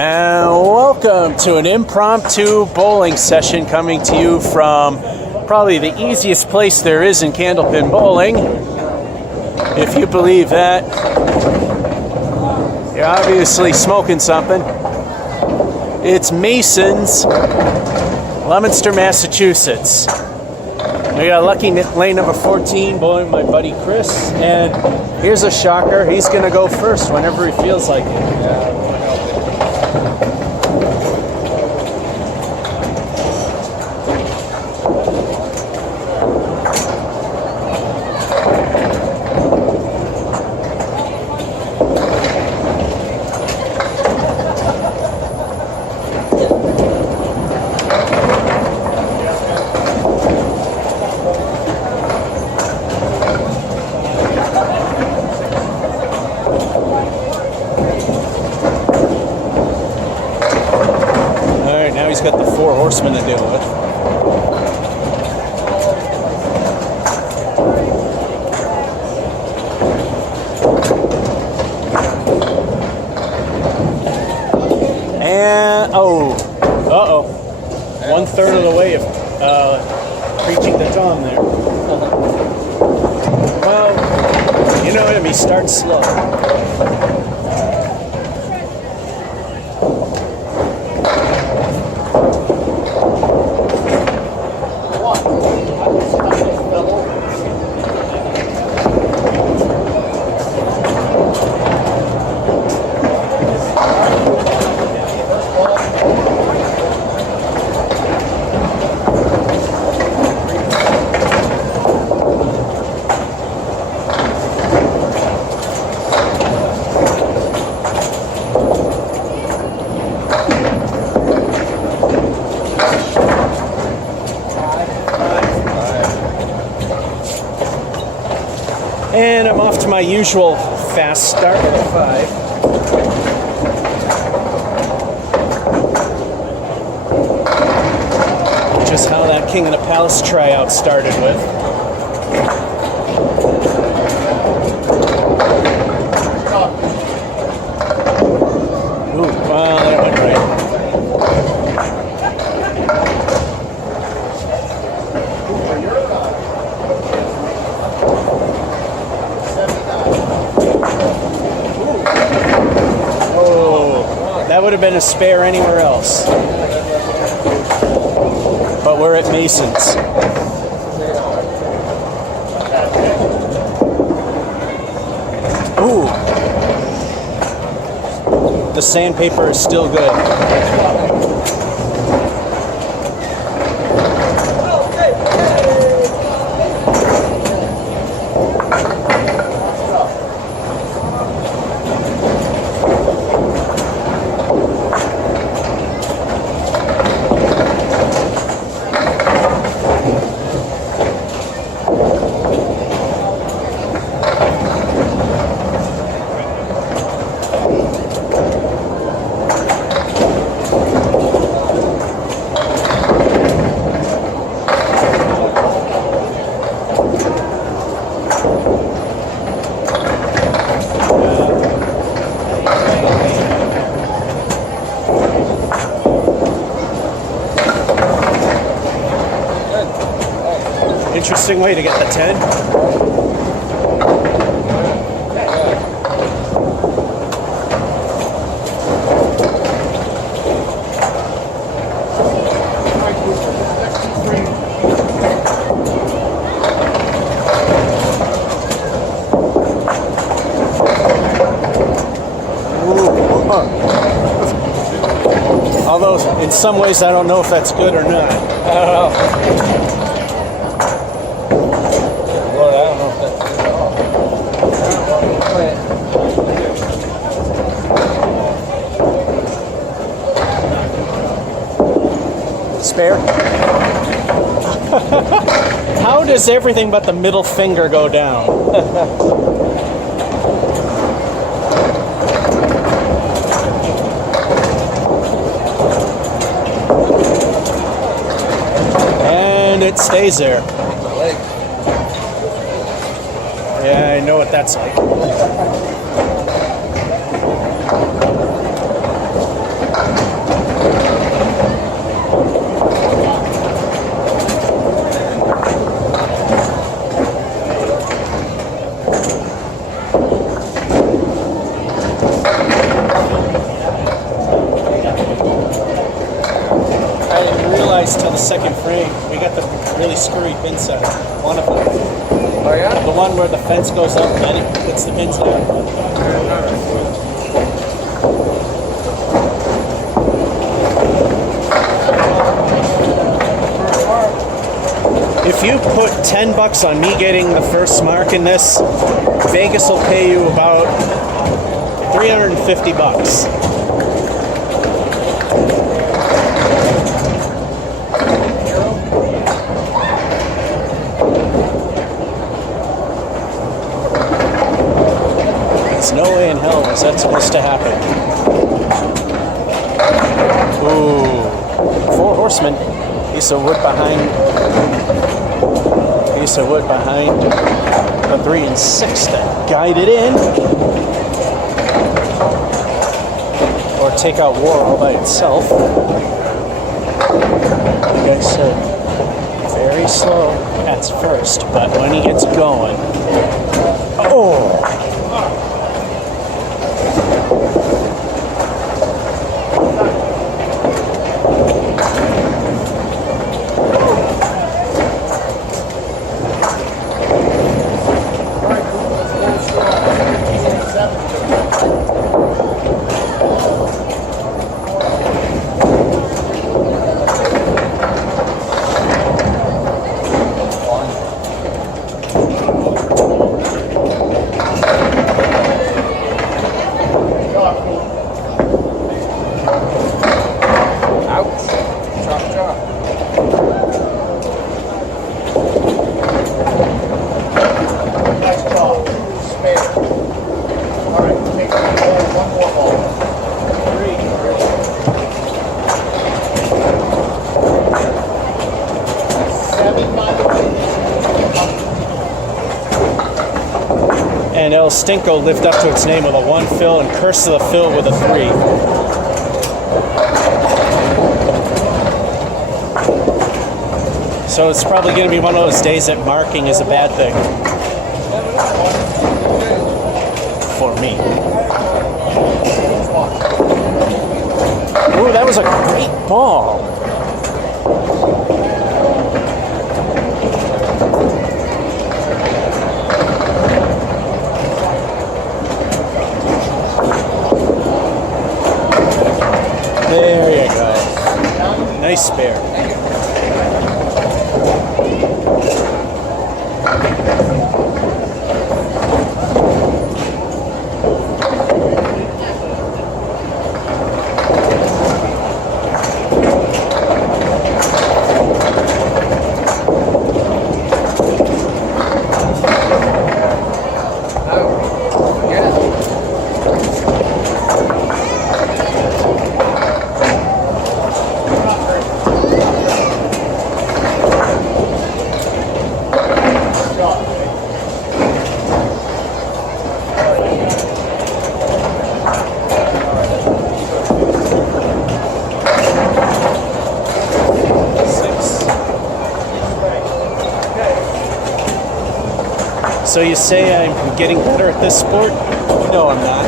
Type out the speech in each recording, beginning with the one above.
And welcome to an impromptu bowling session coming to you from probably the easiest place there is in candlepin bowling. If you believe that, you're obviously smoking something. It's Mason's, Leominster, Massachusetts. We got lucky lane number 14 bowling with my buddy Chris, and here's a shocker. He's going to go first whenever he feels like it. He's got the four horsemen to deal with. And uh-oh. 1/3 of the way of preaching to Tom there. Well, you know him, he starts slow. And I'm off to my usual fast start at 5. Just how that King of the Palace tryout started with. Ooh, well, that went right. That would have been a spare anywhere else. But we're at Mason's. Ooh. The sandpaper is still good. Interesting way to get the 10. Although, in some ways, I don't know if that's good or not. I don't know. Spare? How does everything but the middle finger go down? And it stays there. Yeah, I know what that's like. second frame. We got the really screwy pin set. One of them. Oh yeah? The one where the fence goes up and then it puts the pins down. If you put $10 on me getting the first mark in this, Vegas will pay you about $350. There's no way in hell was that supposed to happen. Ooh. 4 horsemen. Piece of wood behind. Piece of wood behind the 3 and 6 that guide it in. Or take out war all by itself. Like I said, very slow at first, but when he gets going, oh! And El Stinko lived up to its name with a 1 fill and Curse of the Fill with a 3. So it's probably going to be one of those days that marking is a bad thing. For me. Ooh, that was a great ball. There you go. Nice spare. So you say I'm getting better at this sport? No, I'm not.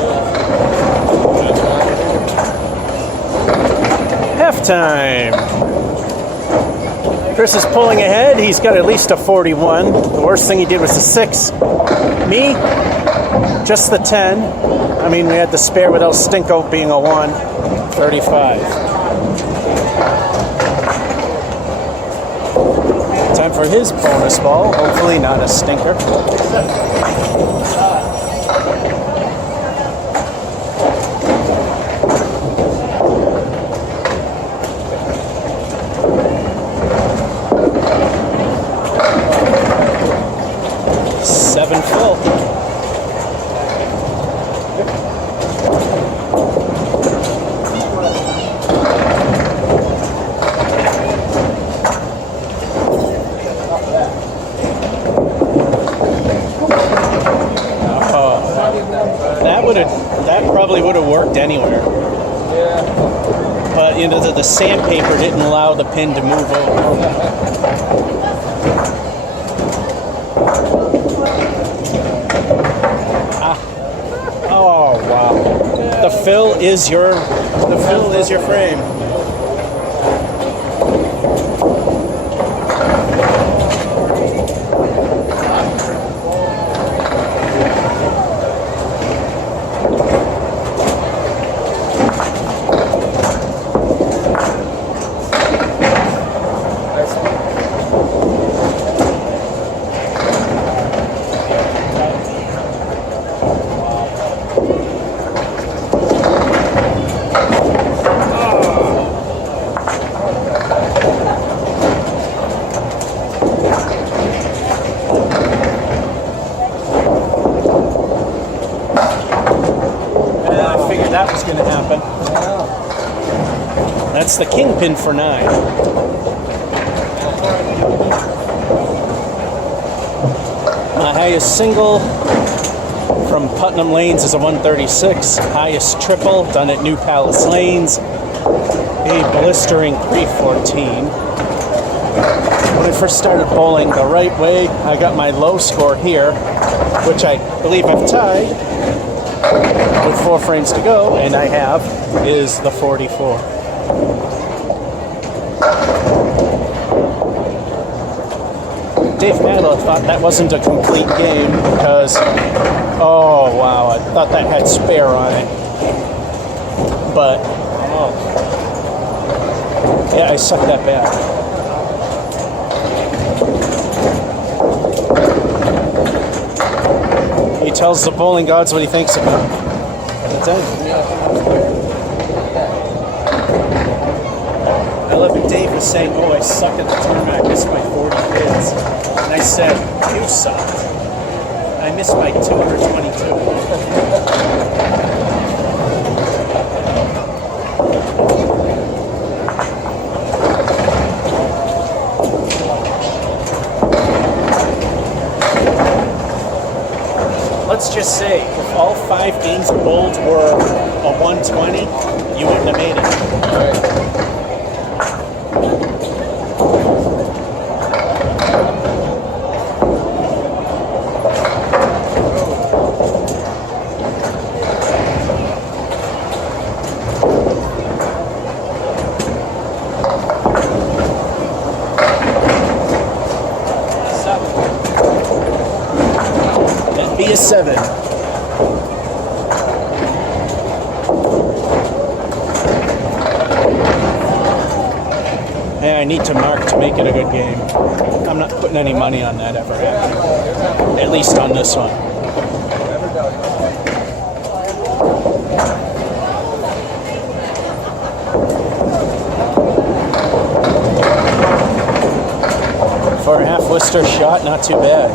Halftime. Chris is pulling ahead. He's got at least a 41. The worst thing he did was the 6. Me, just the 10. I mean, we had the spare with El Stinko being a 1. 35. Time for his bonus ball. Hopefully not a stinker. Seven full. That probably would have worked anywhere. Yeah. But you know, the sandpaper didn't allow the pin to move over. Oh wow! The fill is your frame. That's the kingpin for 9. My highest single from Putnam Lanes is a 136. Highest triple done at New Palace Lanes, a blistering 314. When I first started bowling the right way, I got my low score here, which I believe I've tied with 4 frames to go, and I have, is the 44. Dave Maddow thought that wasn't a complete game because, oh wow, I thought that had spare on it. But, oh, yeah, I sucked that back. He tells the bowling gods what he thinks of them. That's it. I love it. Dave was saying, oh, I suck at the tournament. I missed my 40 bids. And I said, you sucked. I missed my 222. Let's just say, if all 5 games bowled were a 120, you wouldn't have made it. Right. Be a 7. Hey, I need to mark to make it a good game. I'm not putting any money on that ever happening. At least on this one. For a half Worcester shot, not too bad.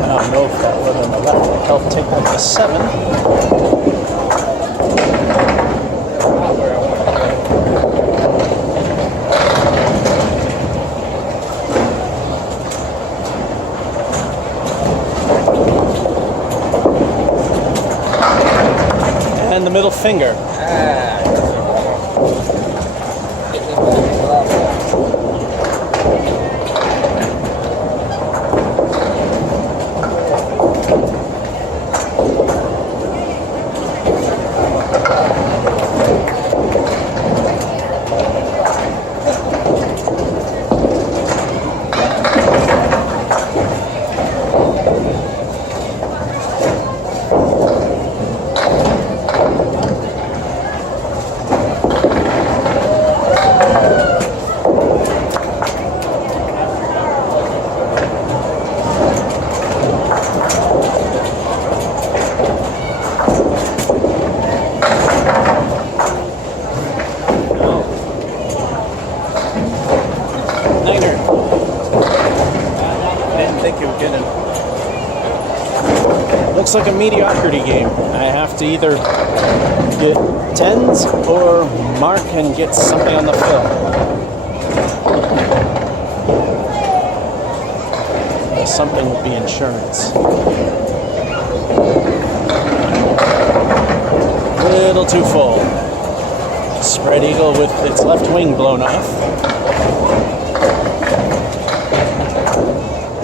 I don't know if that would on the left will help take up the 7. And the middle finger. Looks like a mediocrity game. I have to either get 10s or mark and get something on the fill. Something would be insurance. Little too full. Spread eagle with its left wing blown off.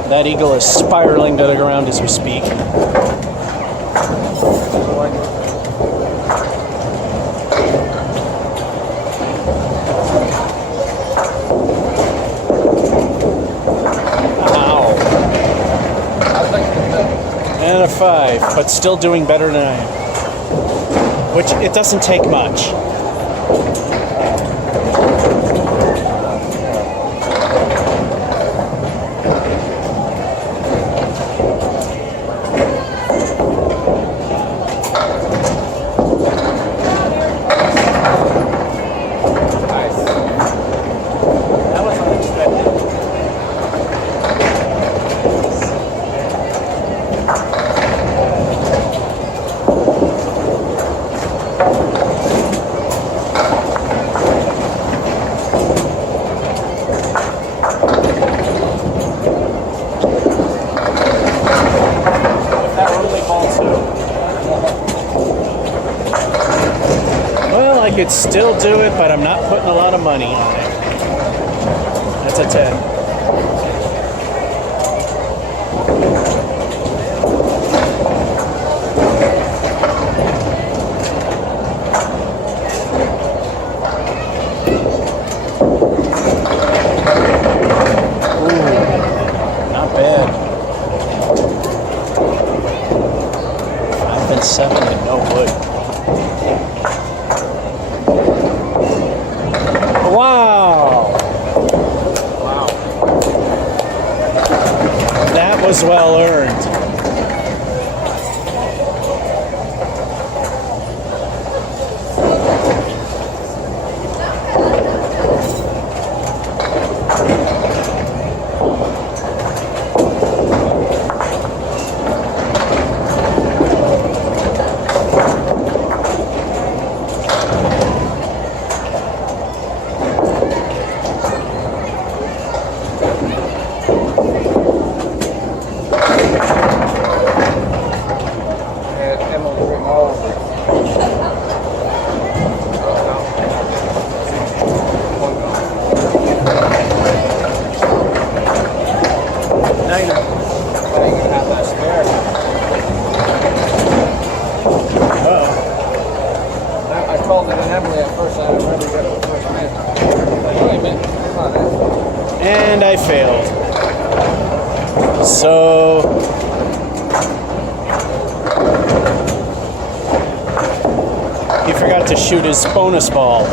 That eagle is spiraling to the ground as we speak. And a 5, but still doing better than I am. Which, it doesn't take much. could still do it, but I'm not putting a lot of money on it. That's a 10. Seven and no wood. Wow. Wow. That was well earned. And I failed. So he forgot to shoot his bonus ball.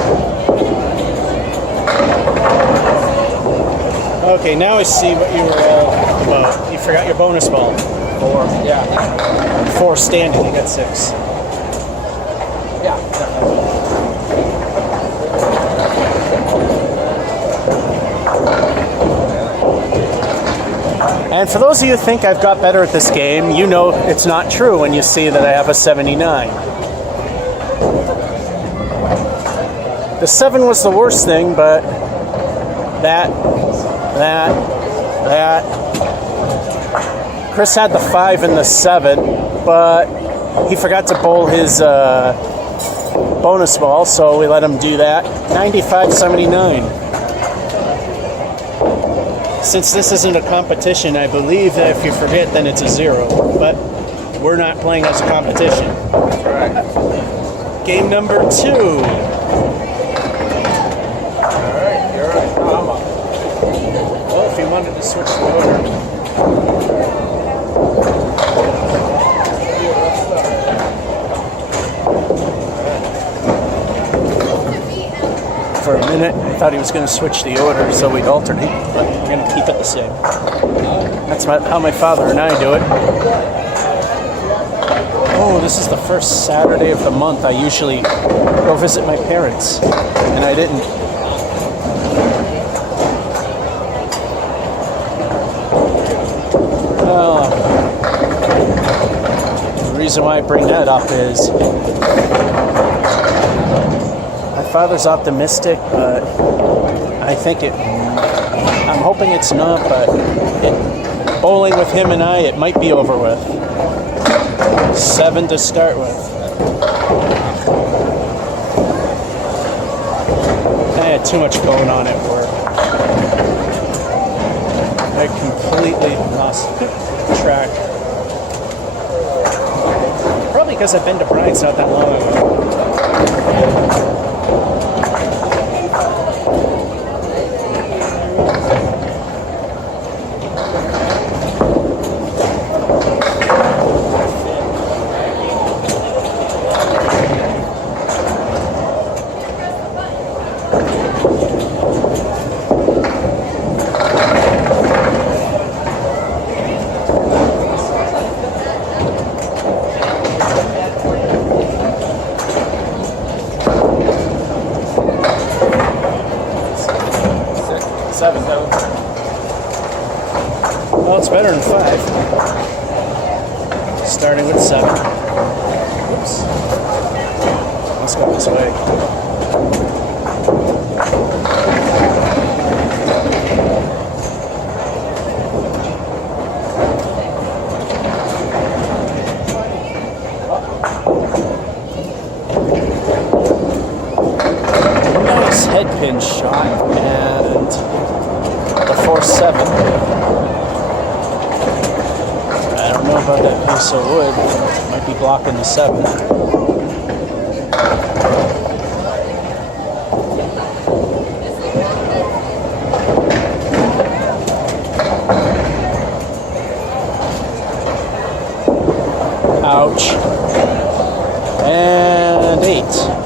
Okay, now I see what you were all about. You forgot your bonus ball. 4. Yeah. 4 standing. You got 6. Yeah. And for those of you who think I've got better at this game, you know it's not true when you see that I have a 79. The 7 was the worst thing, but that. Chris had the 5 and the 7, but he forgot to bowl his bonus ball, so we let him do that. 95-79. Since this isn't a competition, I believe that if you forget, then it's a 0. But we're not playing as a competition. Correct. Game number 2. All right, you're right. I'm up. Well, if you wanted to switch the order. For a minute, I thought he was going to switch the order so we'd alternate, but we're going to keep it the same. That's how my father and I do it. Oh, this is the first Saturday of the month. I usually go visit my parents, and I didn't. The reason why I bring that up is my father's optimistic, but I think I'm hoping it's not, but bowling with him and I, it might be over with. 7 to start with. I had too much going on at work. I completely lost track. Probably because I've been to Brian's not that long ago. Well, it's better than 5. Starting with 7. Oops. Let's go this way. head pin shot and the 4-7. I don't know about that piece of wood. Might be blocking the 7. Ouch. And 8.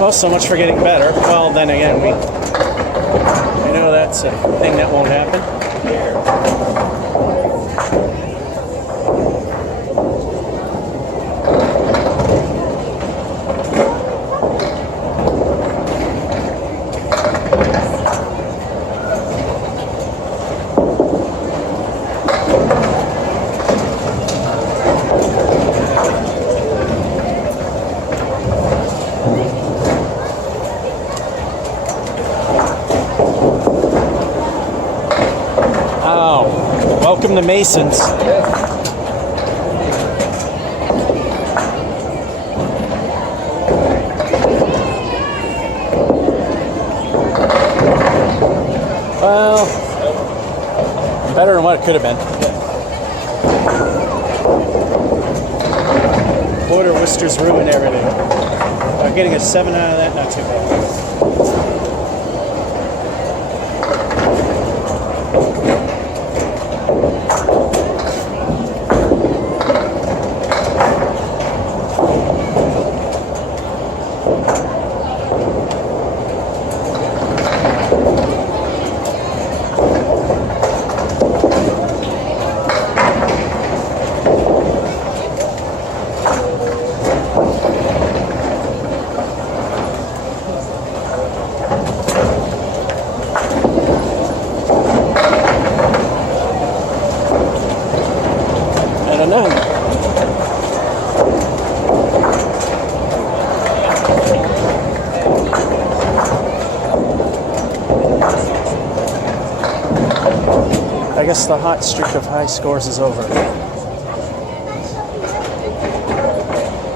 Well, so much for getting better. Well, then again, I know that's a thing that won't happen. Welcome to Masons. Well, better than what it could have been. Border Worcester's ruined everything. Getting a 7 out of that, not too bad. I guess the hot streak of high scores is over.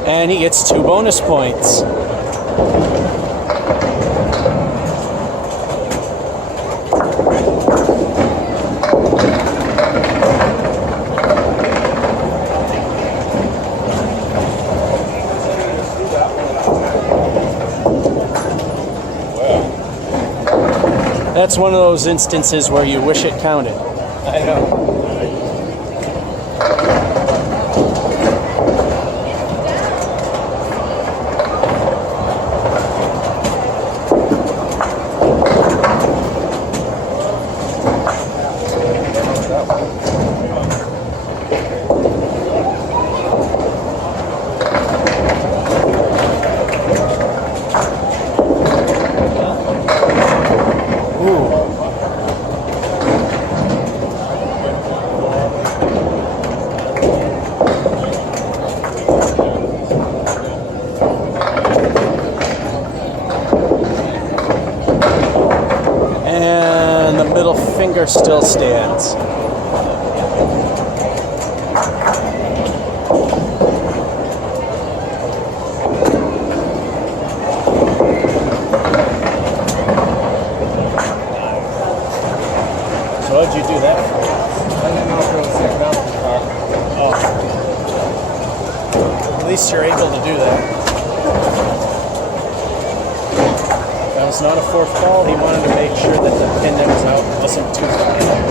And he gets 2 bonus points. That's one of those instances where you wish it counted. I know. Finger still stands. So what'd you do that for? I didn't know if it was sick enough. Oh. At least you're able to do that. That was not a 4th ball. He wanted to make sure that the pin that was out wasn't too far in there.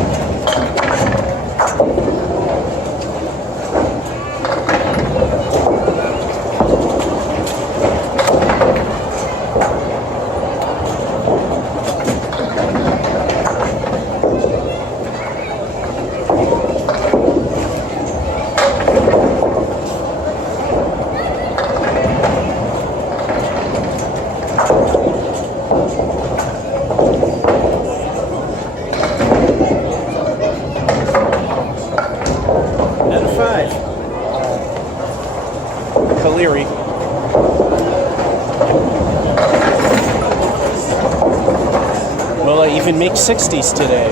Cagliari. Will I even make 60s today?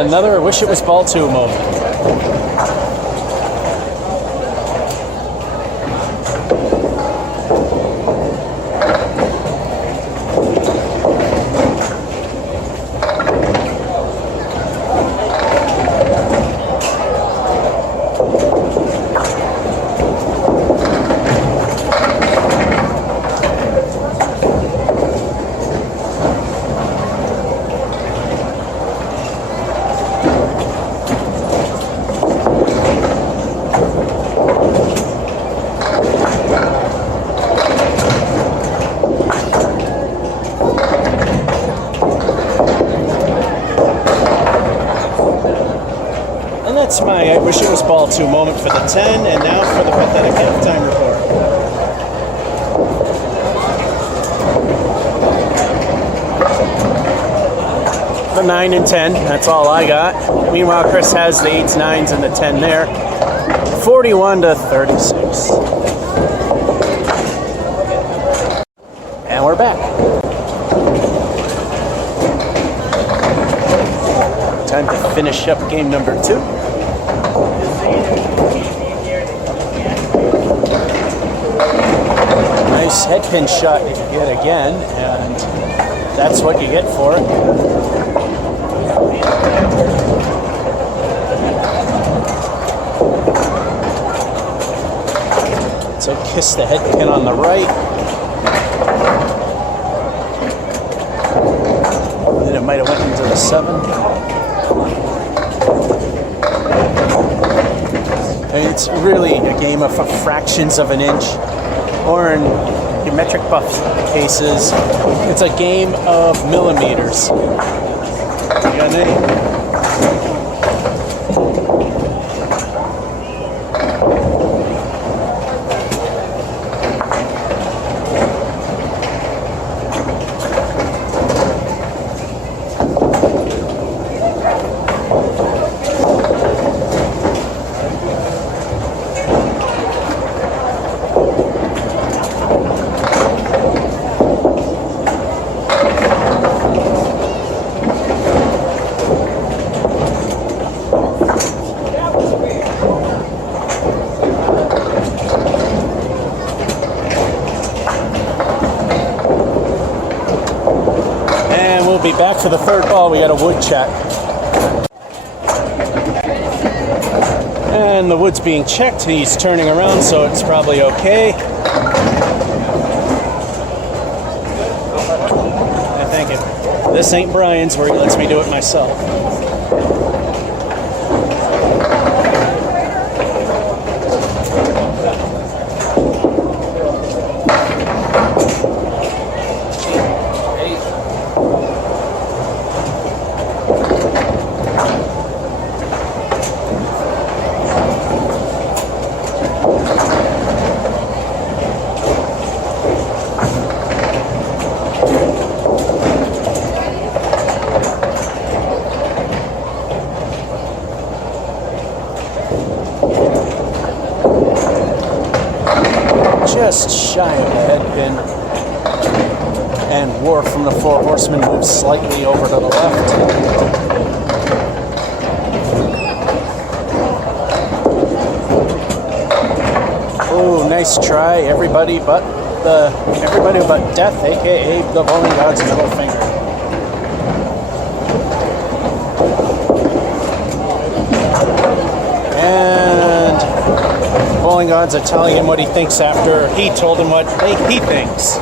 Another wish it was ball two moment. That's my I wish it was ball two moment for the 10, and now for the pathetic halftime report. The 9 and 10, that's all I got. Meanwhile, Chris has the 8s, 9s, and the 10 there. 41-36. And we're back. Time to finish up game number 2. Nice head pin shot yet again, and that's what you get for it. So kiss the head pin on the right. And then it might have went into the 7. It's really a game of fractions of an inch, or in geometric buff cases, it's a game of millimeters. You got any? Be back for the third ball. We got a wood check. And the wood's being checked. He's turning around, so it's probably okay. I think this ain't Brian's where he lets me do it myself. Just shy of the head pin, and War from the Four Horsemen moves slightly over to the left. Oh, nice try, everybody but Death, aka the Bowling God's middle finger. John's are telling him what he thinks after he told him what he thinks.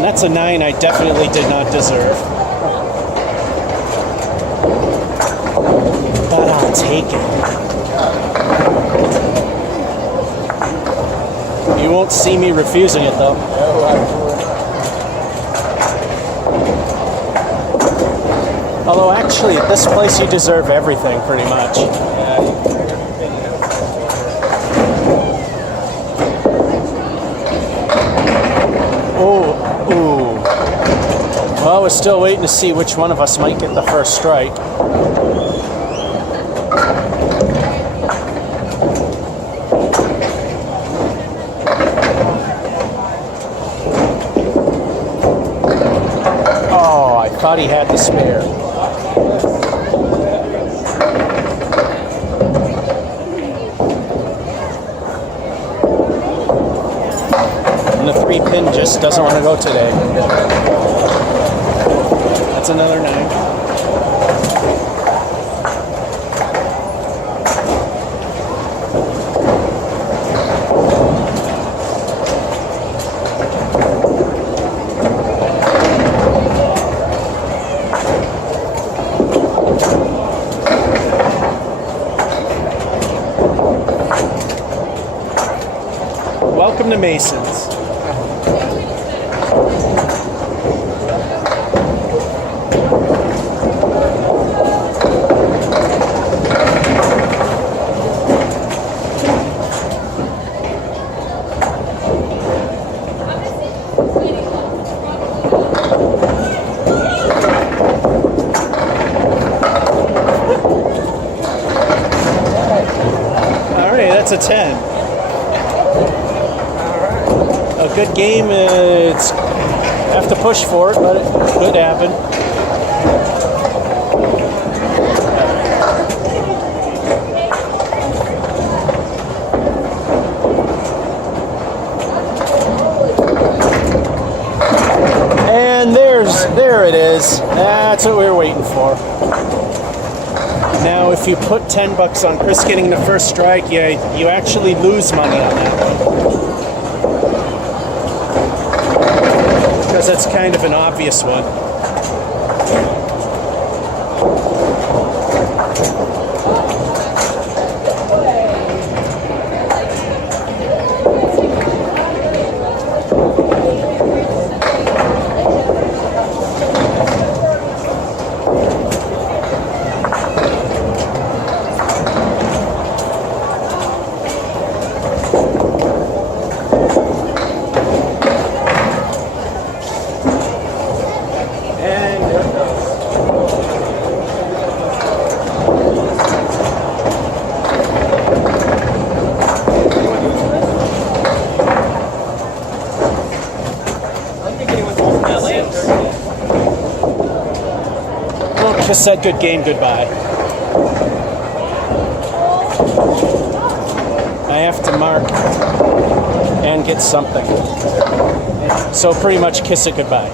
That's a 9 I definitely did not deserve. But I'll take it. You won't see me refusing it though. Although actually at this place you deserve everything pretty much. Well, we're still waiting to see which one of us might get the first strike. Oh, I thought he had the spare. And the 3-pin just doesn't want to go today. That's another 9. Welcome to Masons. That's a 10. A good game. It's have to push for it, but it could happen. And there it is. That's what we were waiting for. Now, if you put $10 on Chris getting the first strike, you actually lose money on that one. Because that's kind of an obvious one. Just said good game, goodbye. I have to mark and get something. So pretty much kiss it goodbye.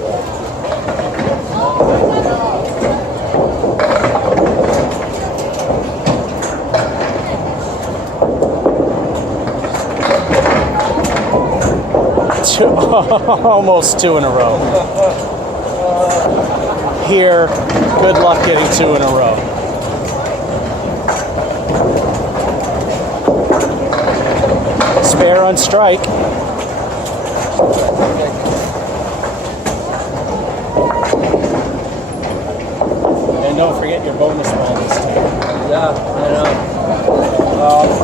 Almost 2 in a row. Here, good luck getting 2 in a row. Spare on strike. And don't forget your bonus ball this time. Yeah, I know.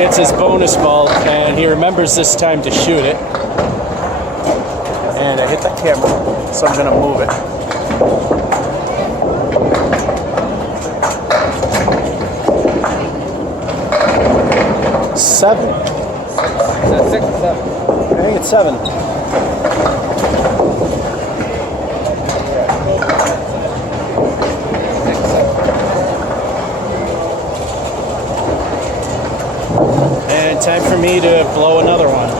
gets his bonus ball, and he remembers this time to shoot it. And I hit the camera, so I'm going to move it. Seven. Is that 6 or 7? I think it's 7. And time for me to blow another one.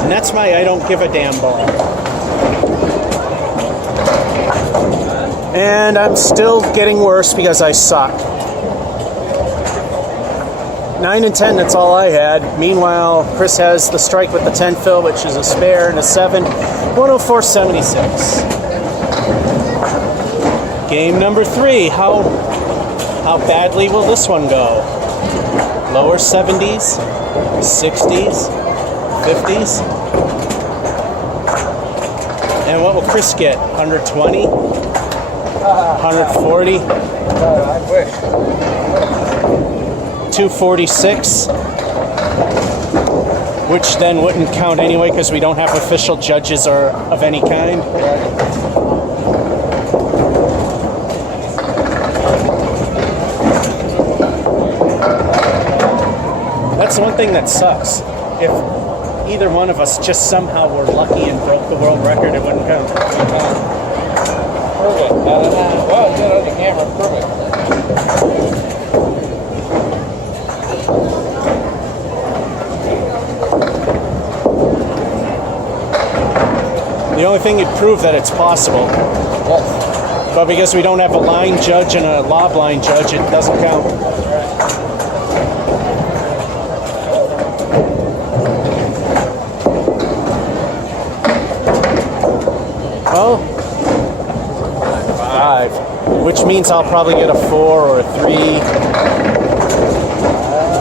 And that's my I don't give a damn ball. And I'm still getting worse because I suck. 9 and 10, that's all I had. Meanwhile, Chris has the strike with the 10 fill, which is a spare, and a 7. 104.76. Game number 3. How badly will this one go? Lower 70s? 60s? 50s? And what will Chris get? 120? 140? I wish. 246? Which then wouldn't count anyway because we don't have official judges or of any kind. That's the one thing that sucks. If either one of us just somehow were lucky and broke the world record, it wouldn't count. Perfect. Well, good on the camera. Perfect. The only thing would prove that it's possible. Yes. But because we don't have a line judge and a lob line judge, it doesn't count. Well, 5, which means I'll probably get a 4 or a 3.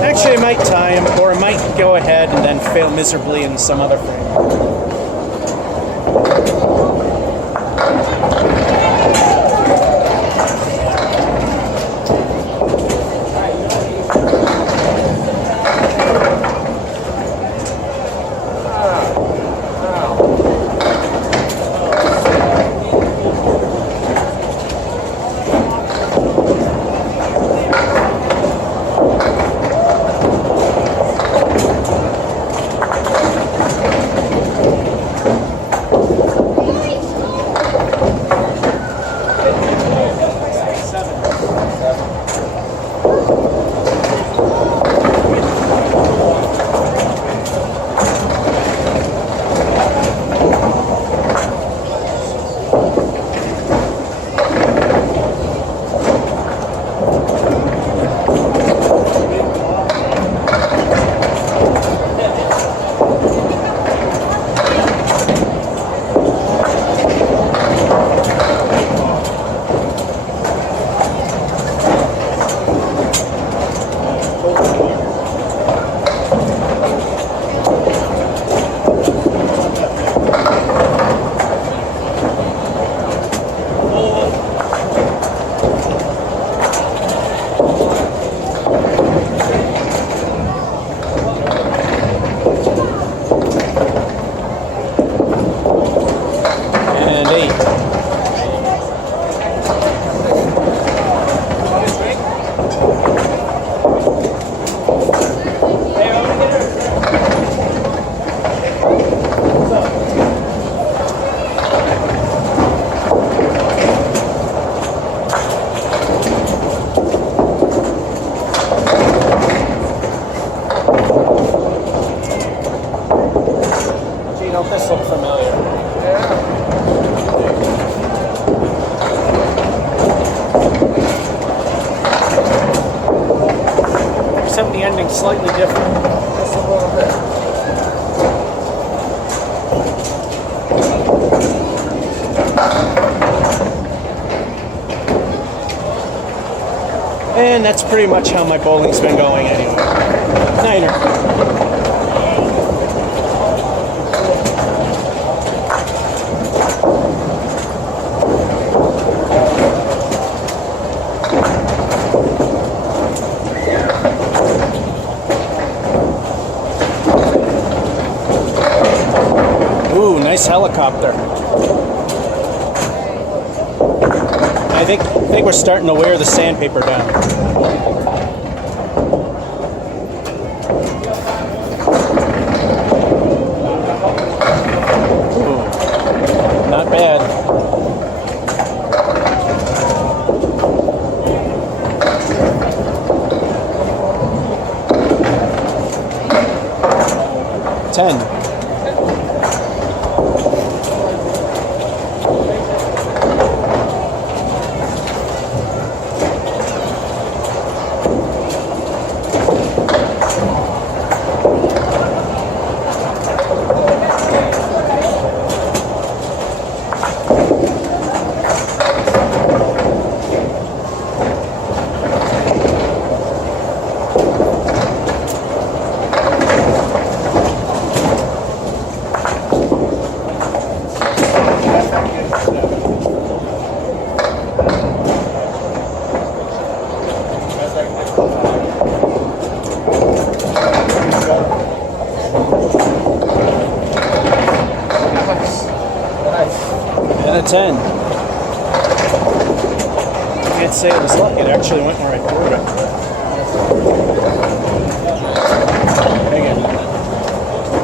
Actually, I might tie him, or I might go ahead and then fail miserably in some other frame. This look familiar. Yeah. And that's pretty much how my bowling's been going anyway. Niner. Ooh, nice helicopter. I think we're starting to wear the sandpaper down. Ooh, not bad. $10. And a 10. I can't say it was lucky. It actually went where I threw it. Again.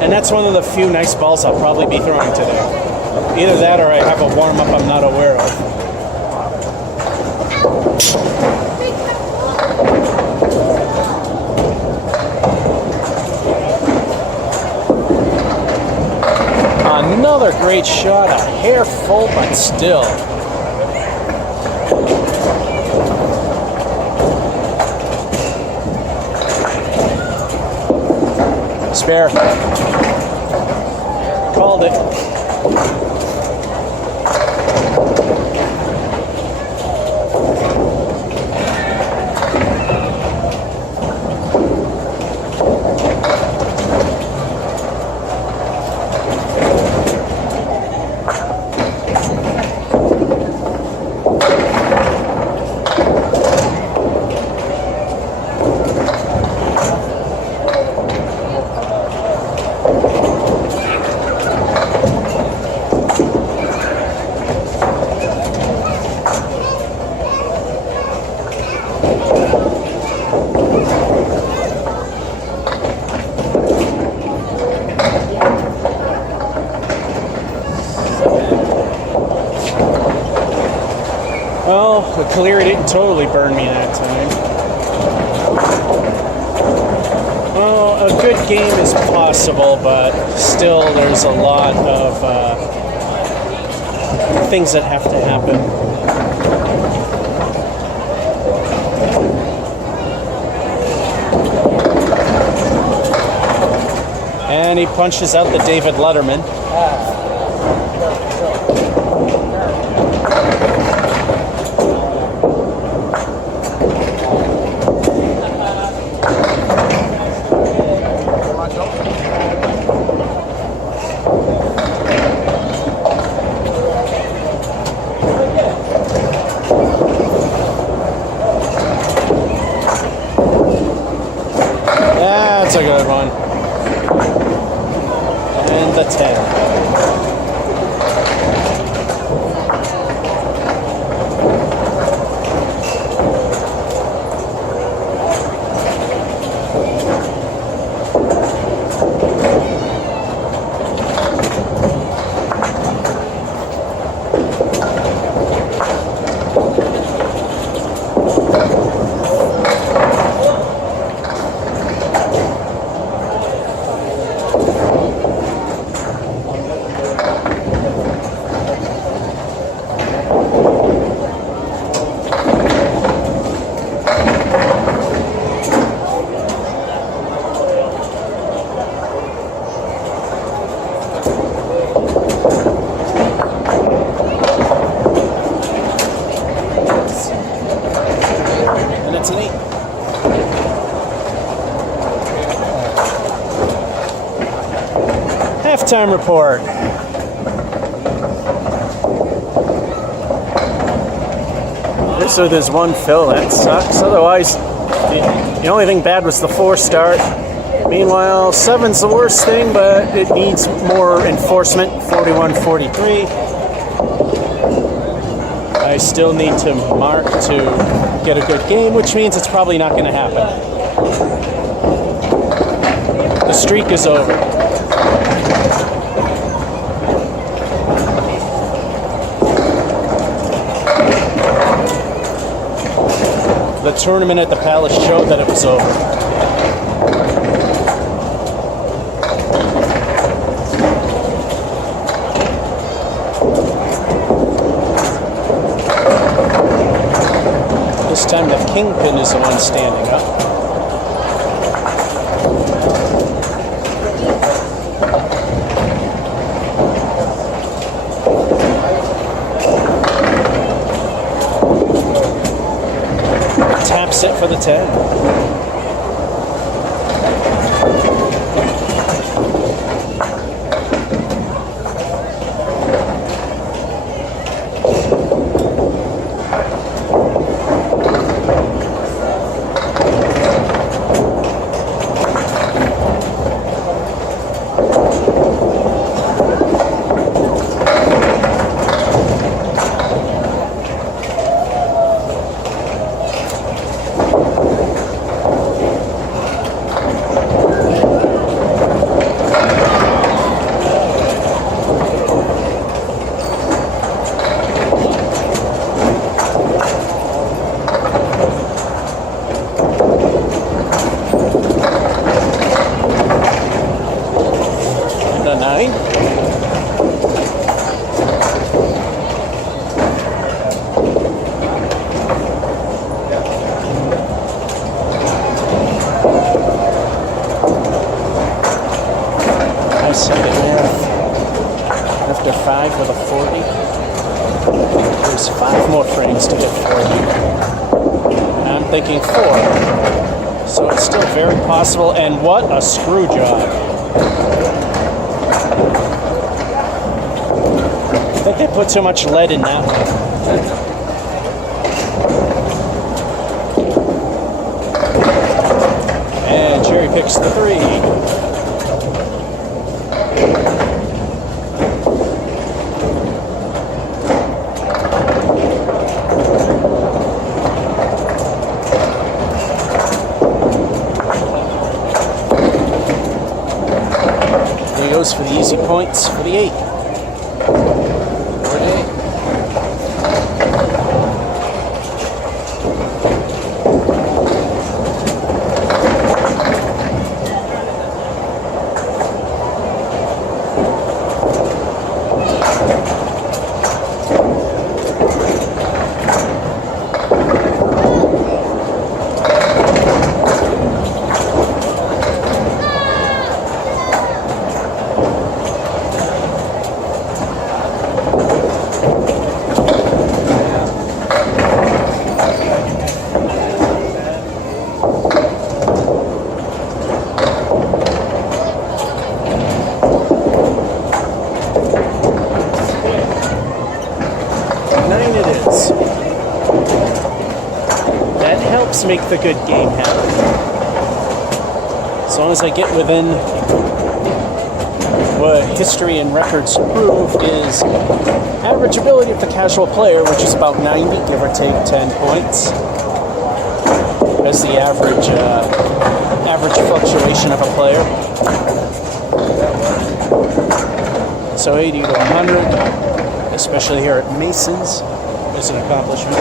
And that's one of the few nice balls I'll probably be throwing today. Either that or I have a warm-up I'm not aware of. Another great shot, a hair full, but still. Spare. Called it. Well, the clear didn't totally burn me that time. Well, a good game is possible, but still there's a lot of things that have to happen. And he punches out the David Letterman. That's a good one. And the 10. Halftime report. So there's one fill, that sucks. Otherwise, the only thing bad was the 4 start. Meanwhile, 7's the worst thing, but it needs more enforcement, 41-43. I still need to mark to get a good game, which means it's probably not going to happen. The streak is over. The tournament at the Palace showed that it was over. This time the kingpin is the one standing up. Taps it for the 10. After 5 with a 40. There's 5 more frames to get 40. And I'm thinking 4. So it's still very possible. And what a screw job. I think they put too much lead in that one. And Jerry picks the 3. For the easy points for the 8. 48. Make the good game happen. As long as I get within what history and records prove is average ability of the casual player, which is about 90, give or take 10 points, as the average fluctuation of a player. So 80 to 100, especially here at Mason's, is an accomplishment.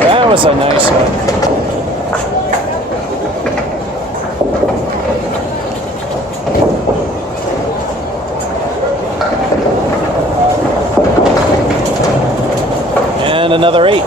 That was a nice one. And another 8.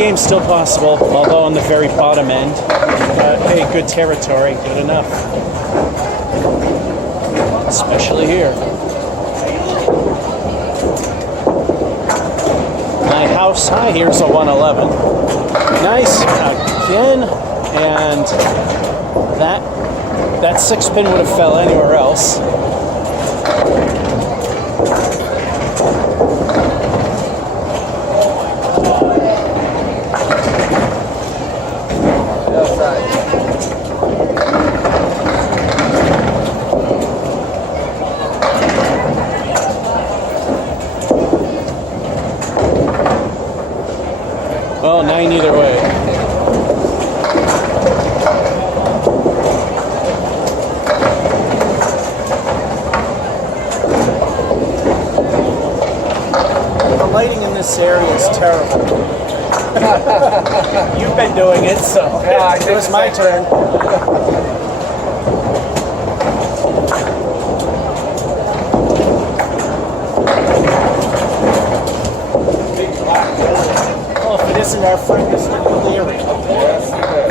game's still possible, although on the very bottom end. Hey, good territory, good enough. Especially here. My house high here's a 111. Nice again, and that 6-pin would have fell anywhere else. Well, 9 either way. The lighting in this area is terrible. You've been doing it, so Yeah, it was my turn. Well, if it isn't our friend, Mr. Leary. Yes, you did.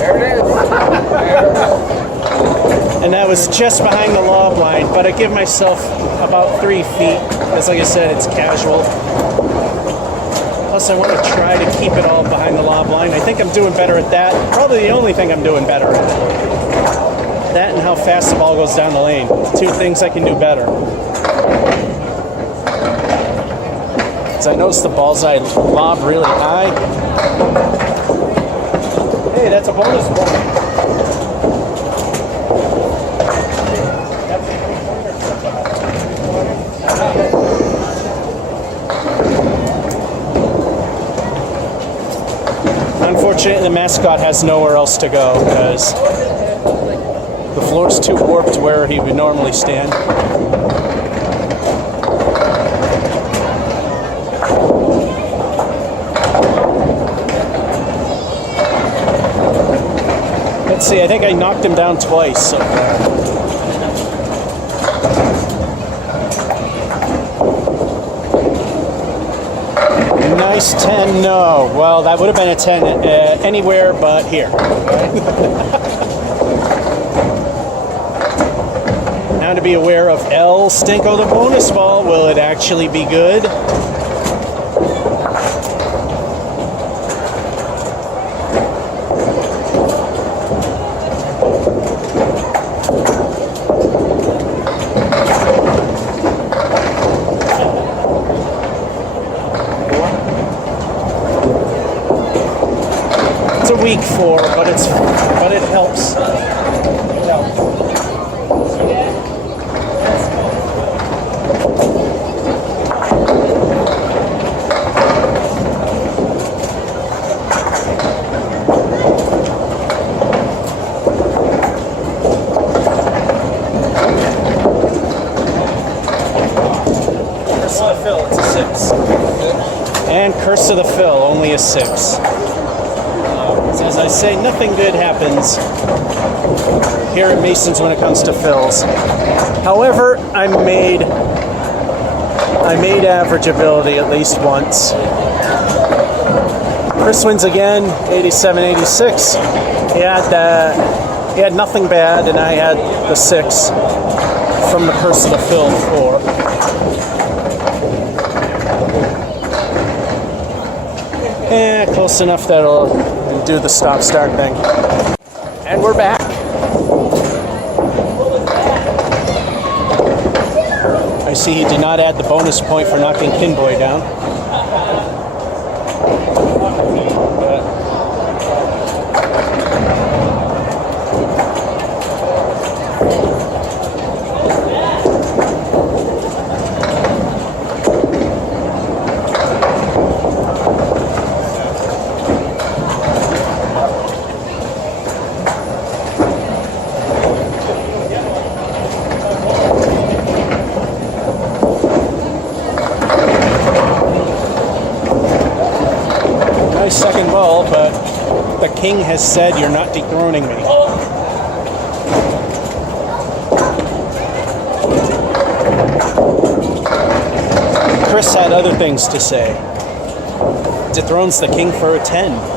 There it is. And that was just behind the lob line, but I give myself about 3 feet, because like I said, it's casual. Plus I want to try to keep it all behind the lob line. I think I'm doing better at that. Probably the only thing I'm doing better at. That and how fast the ball goes down the lane. 2 things I can do better. Because I notice the balls I lob really high. Hey, that's a bonus ball. Unfortunately, the mascot has nowhere else to go because the floor's too warped where he would normally stand. Let's see, I think I knocked him down twice so far. Nice 10, no. Well, that would have been a 10 anywhere but here. Now to be aware of El Stinko, the bonus ball. Will it actually be good? It's a weak 4, but it helps. Curse of the Fill, it's a 6. And Curse of the Fill, only a 6. As I say, nothing good happens here at Mason's when it comes to fills. However, I made average ability at least once. Chris wins again, 87-86. He had nothing bad, and I had the 6 from the Curse of the Fill 4. Close enough that'll do the stop-start thing. And we're back. I see he did not add the bonus point for knocking Kinboy down. Second ball, but the king has said you're not dethroning me. Chris had other things to say. Dethrones the king for a 10.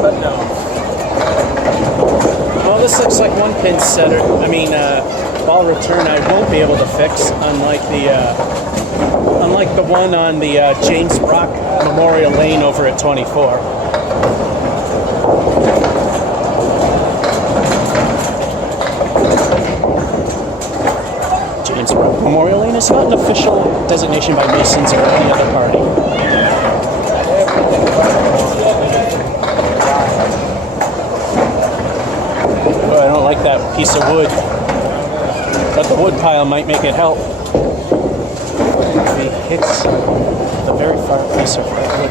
But no. Well, this looks like one pin setter. Ball return. I won't be able to fix, unlike the one on the James Brock Memorial Lane over at 24. James Brock Memorial Lane is not an official designation by Masons or any other party. I don't like that piece of wood, but the wood pile might make it help. If he hits the very far piece of wood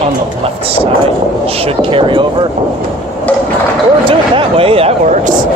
on the left side, it should carry over. Or do it that way, that works.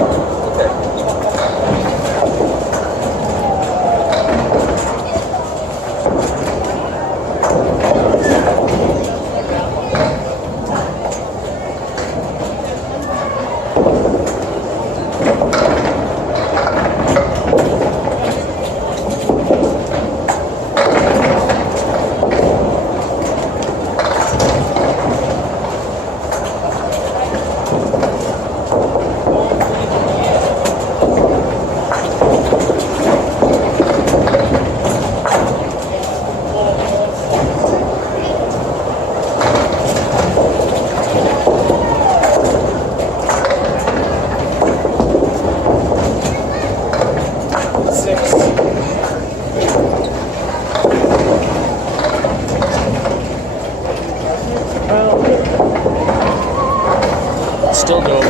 Still doable.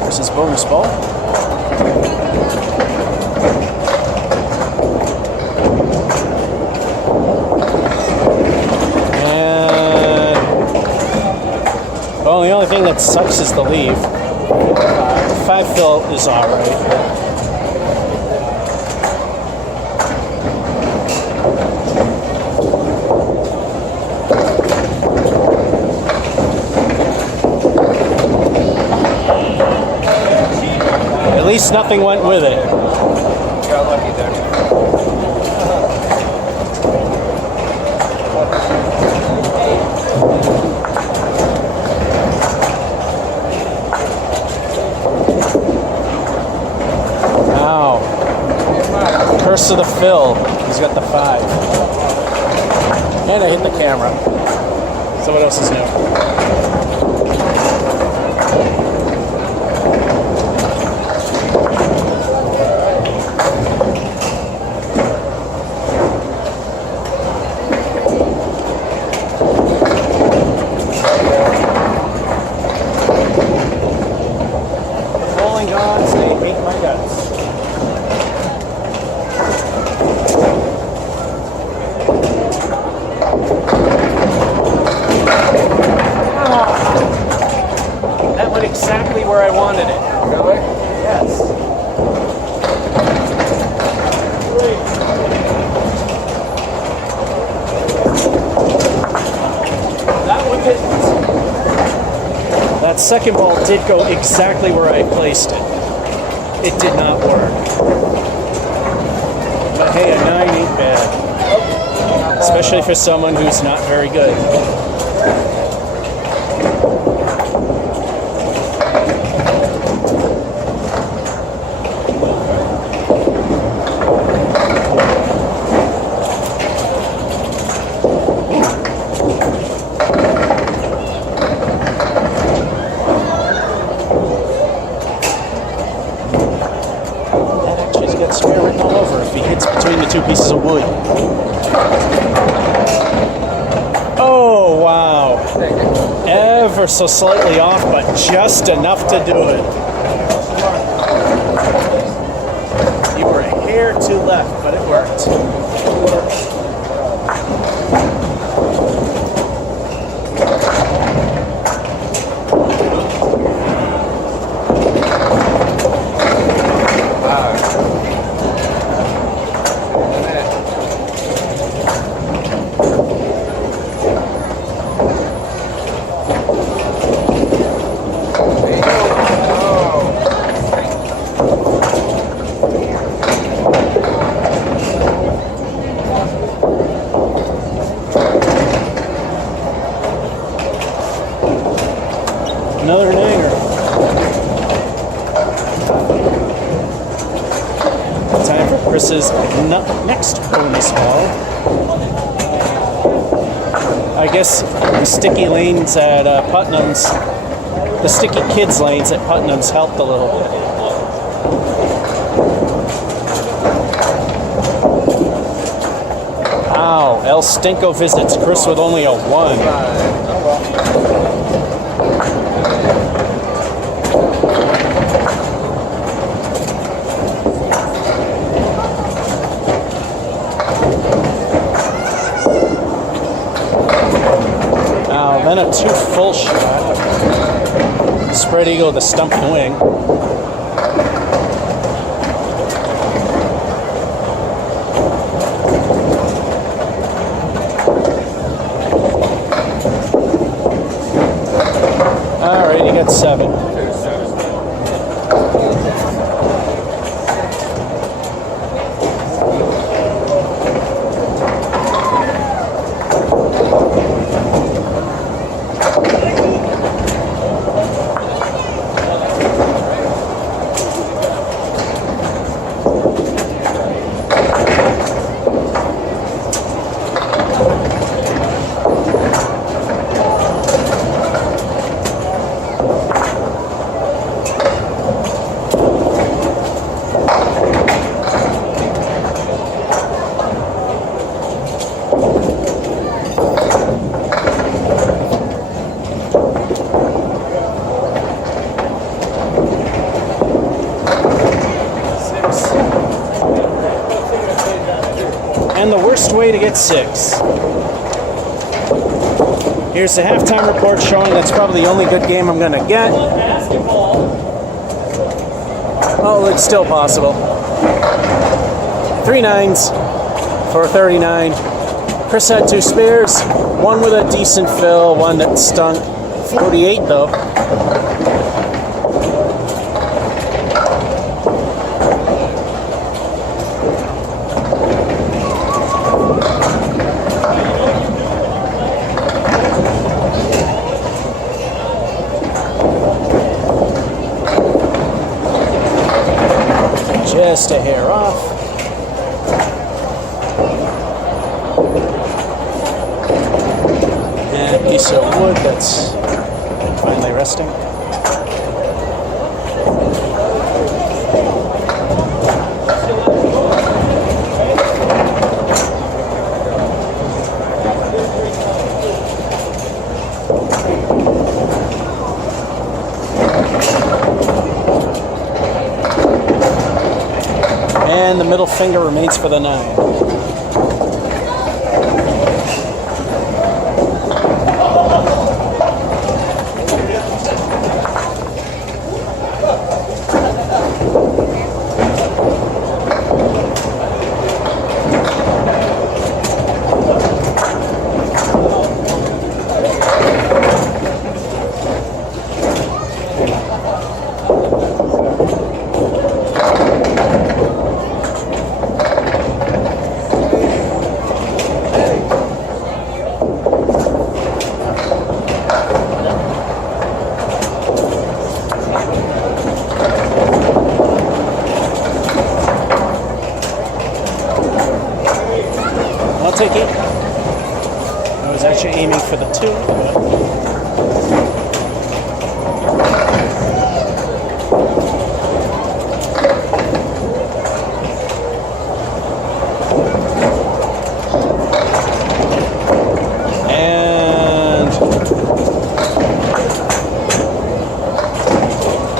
Versus bonus ball. And well, the only thing that sucks is the leave. 5 fill is alright. At least nothing went with it. Got lucky there. Ow. Curse of the fill. He's got the 5. And I hit the camera. So what else is new? Exactly where I wanted it. Really? Yes. That one didn't. That second ball did go exactly where I placed it. It did not work. But hey, a 9 ain't bad. Especially for someone who's not very good. That actually has got spare written all over if he hits between the two pieces of wood. Oh, wow. Ever so slightly off, but just enough to do it. You were a hair to left, but it worked. Another hanger. Time for Chris's next bonus ball. I guess the sticky lanes at Putnam's, the sticky kids lanes at Putnam's helped a little bit. Wow, El Stinko visits Chris with only a 1. Then a 2 full shot. Spread eagle with a stumping wing. All right, he got 7. And the worst way to get 6. Here's the halftime report showing that's probably the only good game I'm going to get. Oh, it's still possible. 3 9s for 39. Chris had 2 spares, one with a decent fill, one that stunk. 48 though. Just a hair off. And a piece of wood that's finally resting. And the middle finger remains for the 9. I'll take it. was actually aiming for the 2. And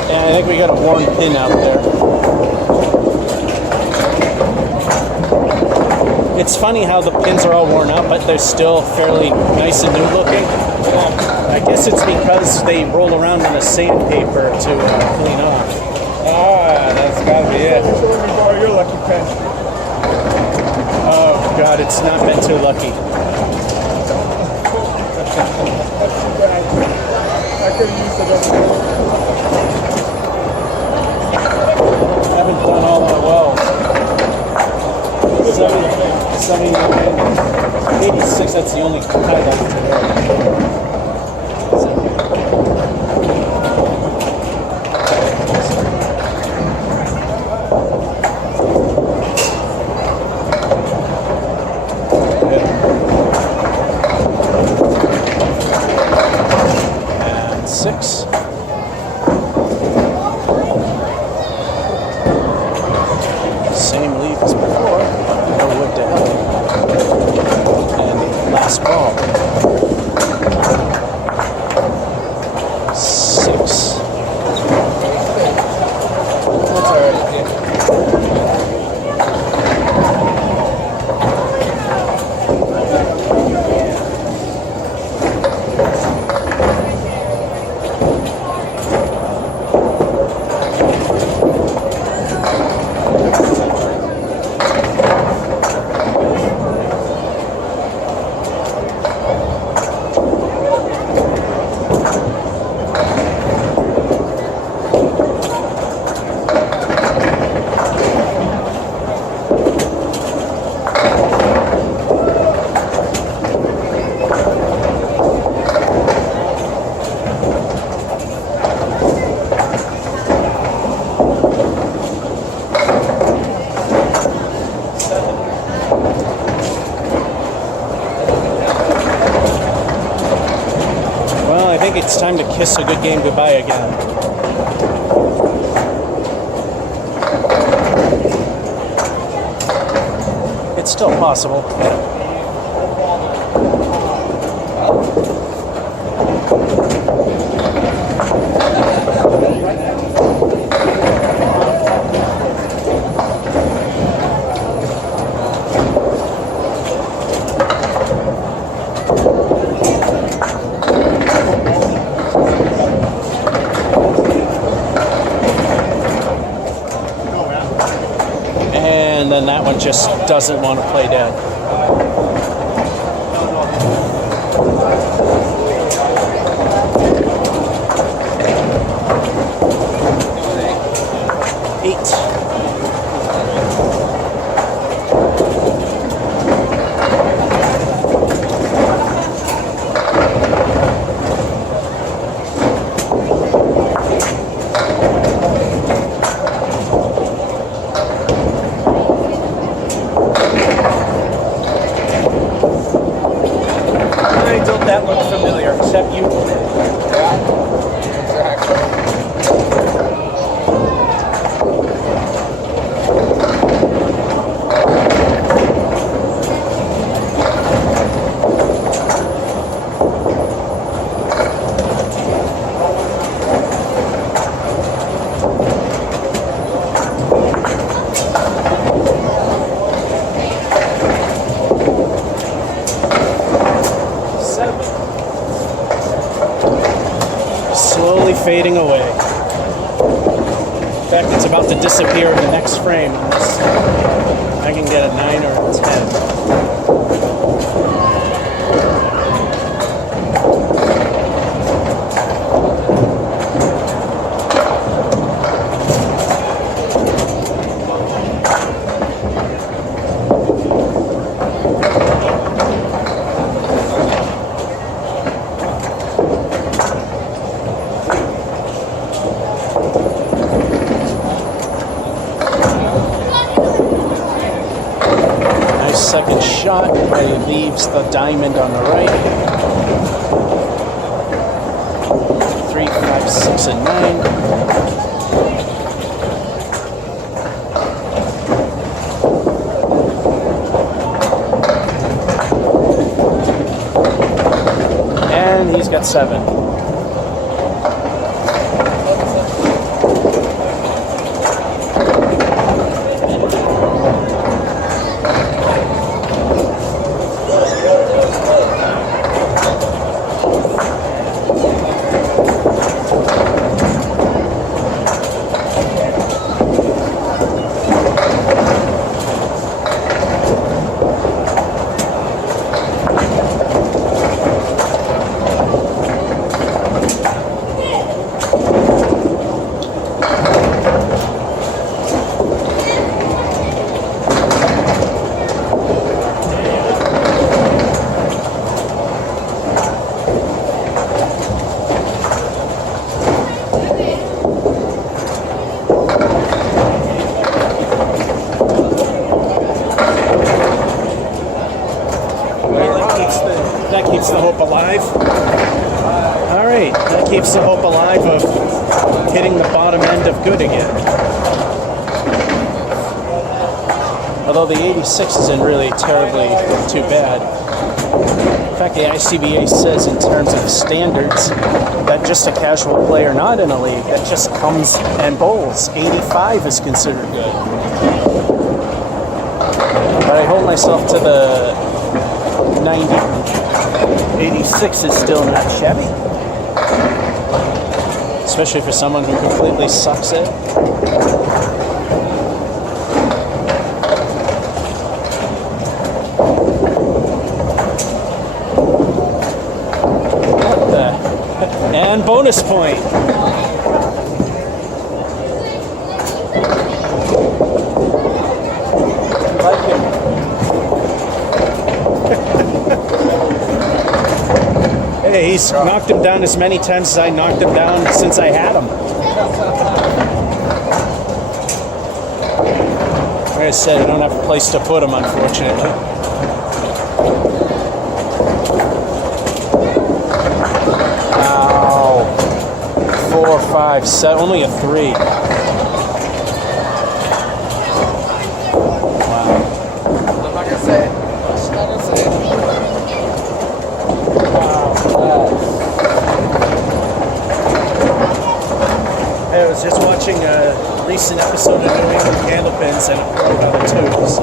yeah, I think we got a worn pin out there. It's funny how the pins are all worn out, but they're still fairly nice and new looking. I guess it's because they roll around in a sandpaper to clean off. Ah, that's gotta be it. So let me borrow your lucky pen. Oh God, it's not been too lucky. I could have used it over Haven't done all that well. 79, 86, that's the only highlight today. And 6. Same lead as before. No wood to help. And last ball. 6. That's alright. Well, I think it's time to kiss a good game goodbye again. It's still possible. And then that one just doesn't want to play dead. Don't that look familiar, except you. Slowly fading away. In fact, it's about to disappear in the next frame unless I can get a 9 or a 10. Second shot. shot, but he leaves the diamond on the right. 3, 5, 6, and 9. And he's got 7. Keeps the hope alive. All right, that keeps the hope alive of hitting the bottom end of good again. Although the 86 isn't really terribly too bad. In fact, the ICBA says in terms of standards that just a casual player not in a league that just comes and bowls, 85 is considered good. But I hold myself to the 90. 86 is still not shabby, especially for someone who completely sucks it. What the? And bonus point. I like him. Hey, he's knocked him down as many times as I knocked him down since I had him. Like I said, I don't have a place to put him, unfortunately. Ow. 4, 5, 7, only a 3. Wow. I'm not gonna say it. I'm not gonna say it. I was just watching a recent episode of New England Candlepins and it broke out of 2. So.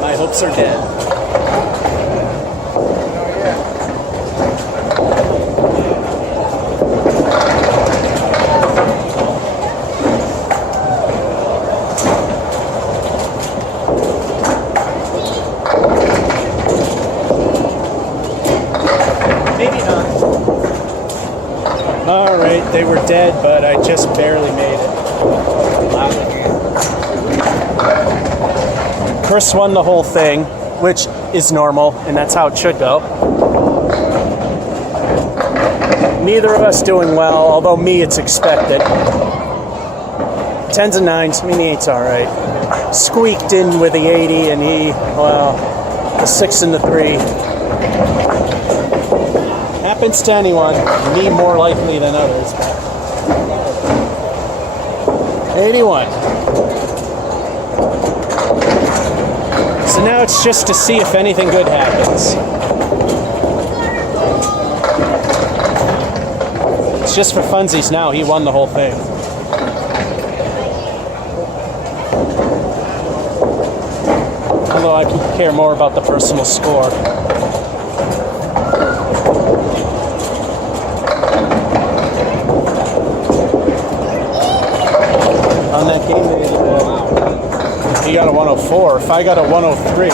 My hopes are dead. Alright, they were dead, but I just barely made it. Chris won the whole thing, which is normal, and that's how it should go. Neither of us doing well, although me, it's expected. 10s and 9s, I mean, the 8's alright. Squeaked in with the 80, and he, well, the 6 and the 3. Happens to anyone, me more likely than others. 81. So now it's just to see if anything good happens. It's just for funsies now, he won the whole thing. Although I care more about the personal score. On that game, he got a 104. If I got a 103,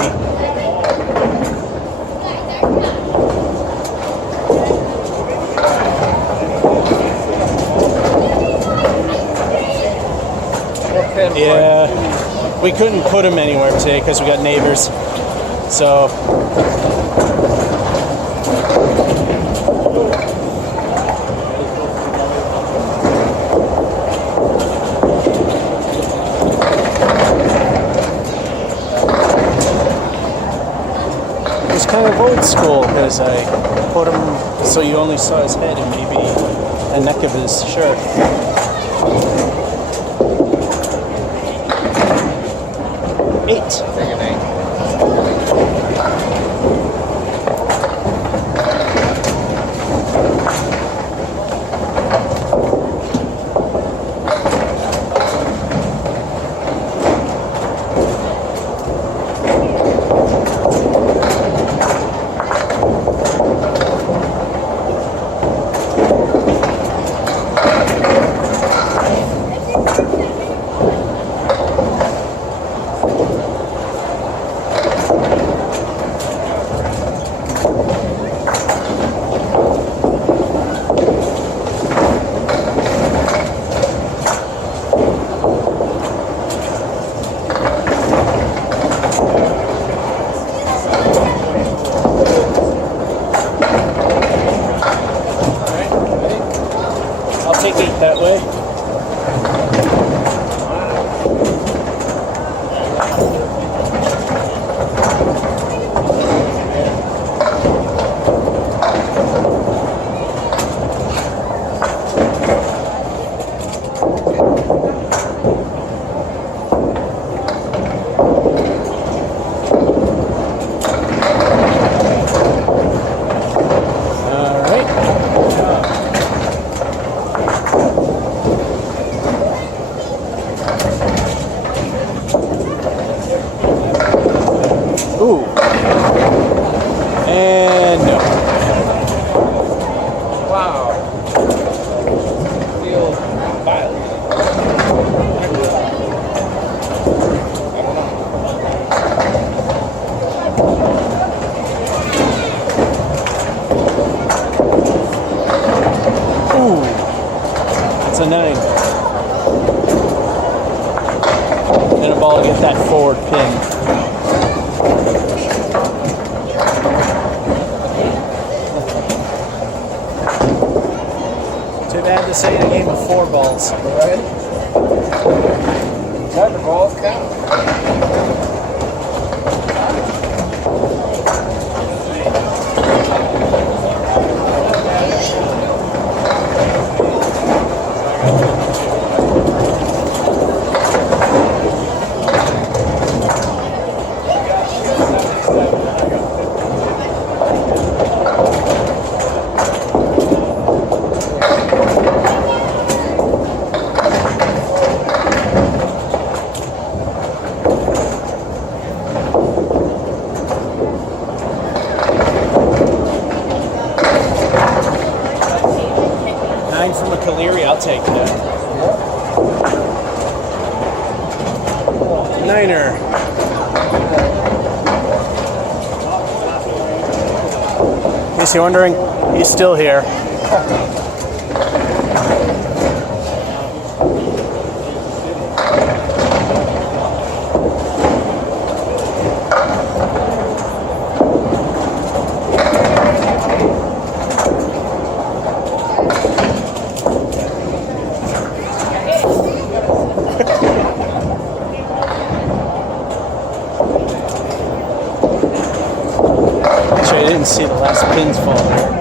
Pin. Yeah, we couldn't put them anywhere today because we got neighbors. So. Kind of old school because I put him so you only saw his head and maybe the neck of his shirt. 8. Take an 8. That way. Ooh. And no. Wow. Feel violent. Ooh. That's a 9. And a ball to get that forward pin. Too bad to say in a game of 4 balls. Right? Got the balls count. From a Caleri, I'll take that. 9er. In case you're wondering, he's still here. I didn't see the last pins fall there.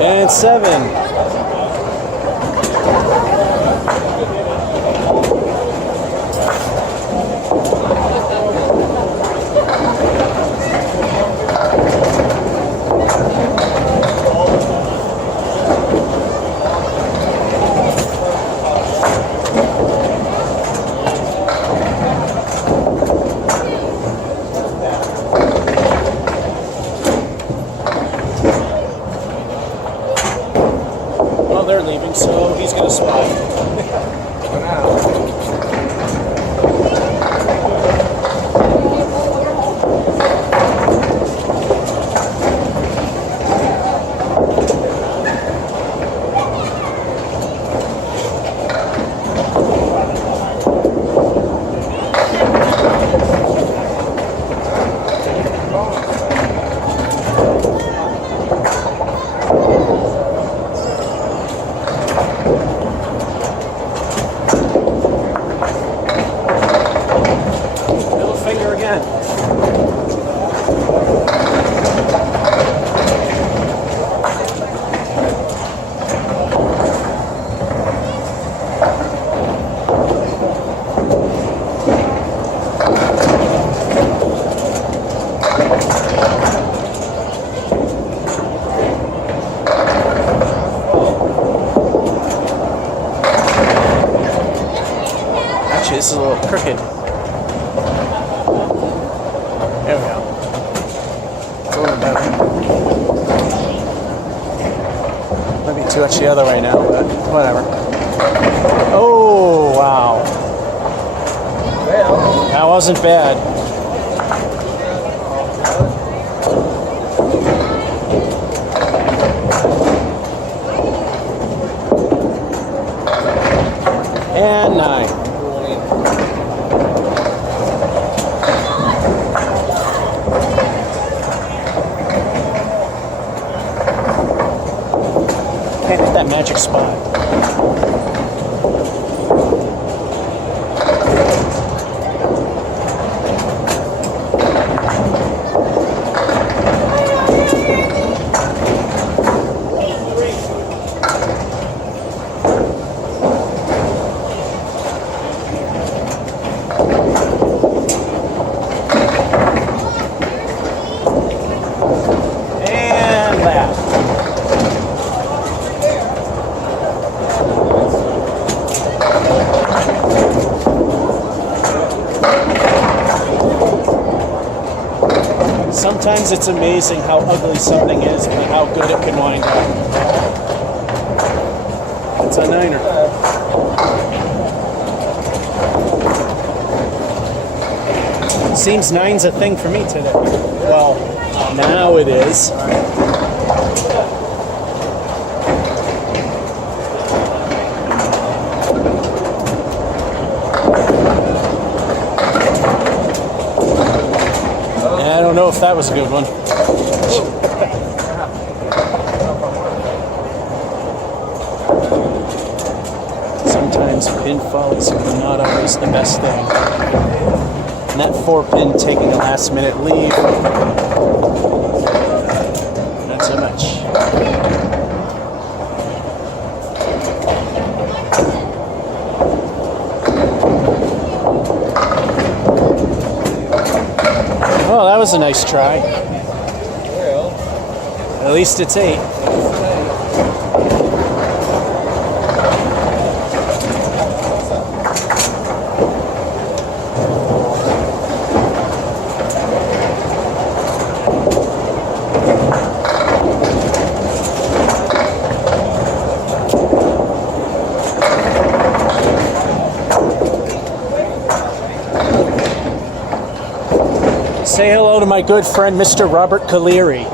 And 7. They're leaving, so he's going to spot. For now. Actually, this is a little crooked. There we go. It's a little better. Might be too much the other way now, but whatever. Oh, wow. That wasn't bad. And 9. Can't hit that magic spot. Sometimes it's amazing how ugly something is, but how good it can wind up. It's a 9er. Seems 9's a thing for me today. Well, now it is. I don't know if that was a good one. Sometimes pinfall is not always the best thing. And that 4-pin taking a last minute leave, not so much. Well, that was a nice try. At least it's 8. Say hello to my good friend, Mr. Robert Caleri.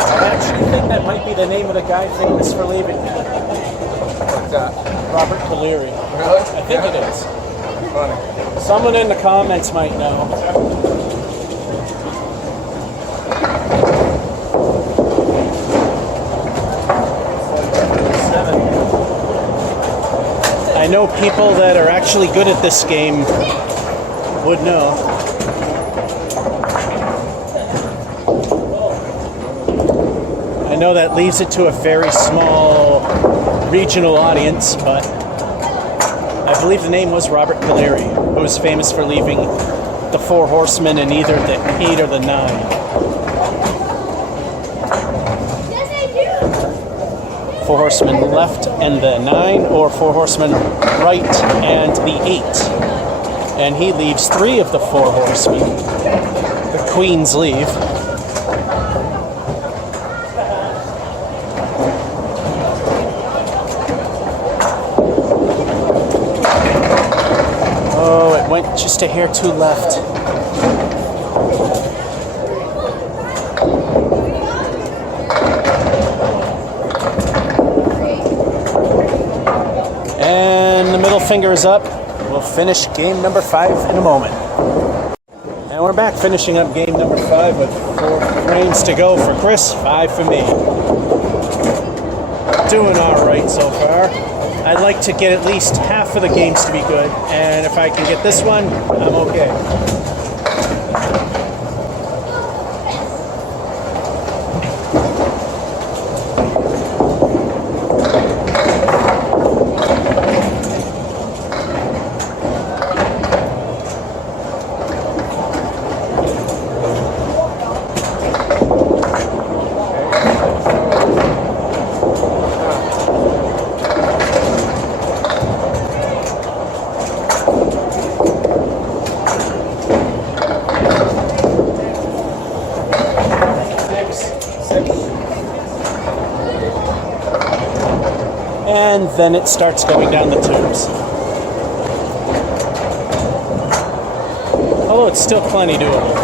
I actually think that might be the name of the guy famous for leaving. What's that? Robert Caleri. Really? I think it is. Funny. Someone in the comments might know. I know people that are actually good at this game would know. I know that leaves it to a very small regional audience, but I believe the name was Robert Caleri, who was famous for leaving the 4 horsemen in either the 8 or the 9. 4 horsemen left and the 9, or 4 horsemen right and the 8. And he leaves 3 of the 4 horsemen. The queens leave. Oh, it went just a hair too left. And the middle finger is up. We'll finish game number 5 in a moment. And we're back finishing up game number 5 with 4 frames to go for Chris, 5 for me. Doing all right so far. I'd like to get at least half of the games to be good, and if I can get this one, I'm okay. then it starts going down the tubes. Although it's still plenty doable.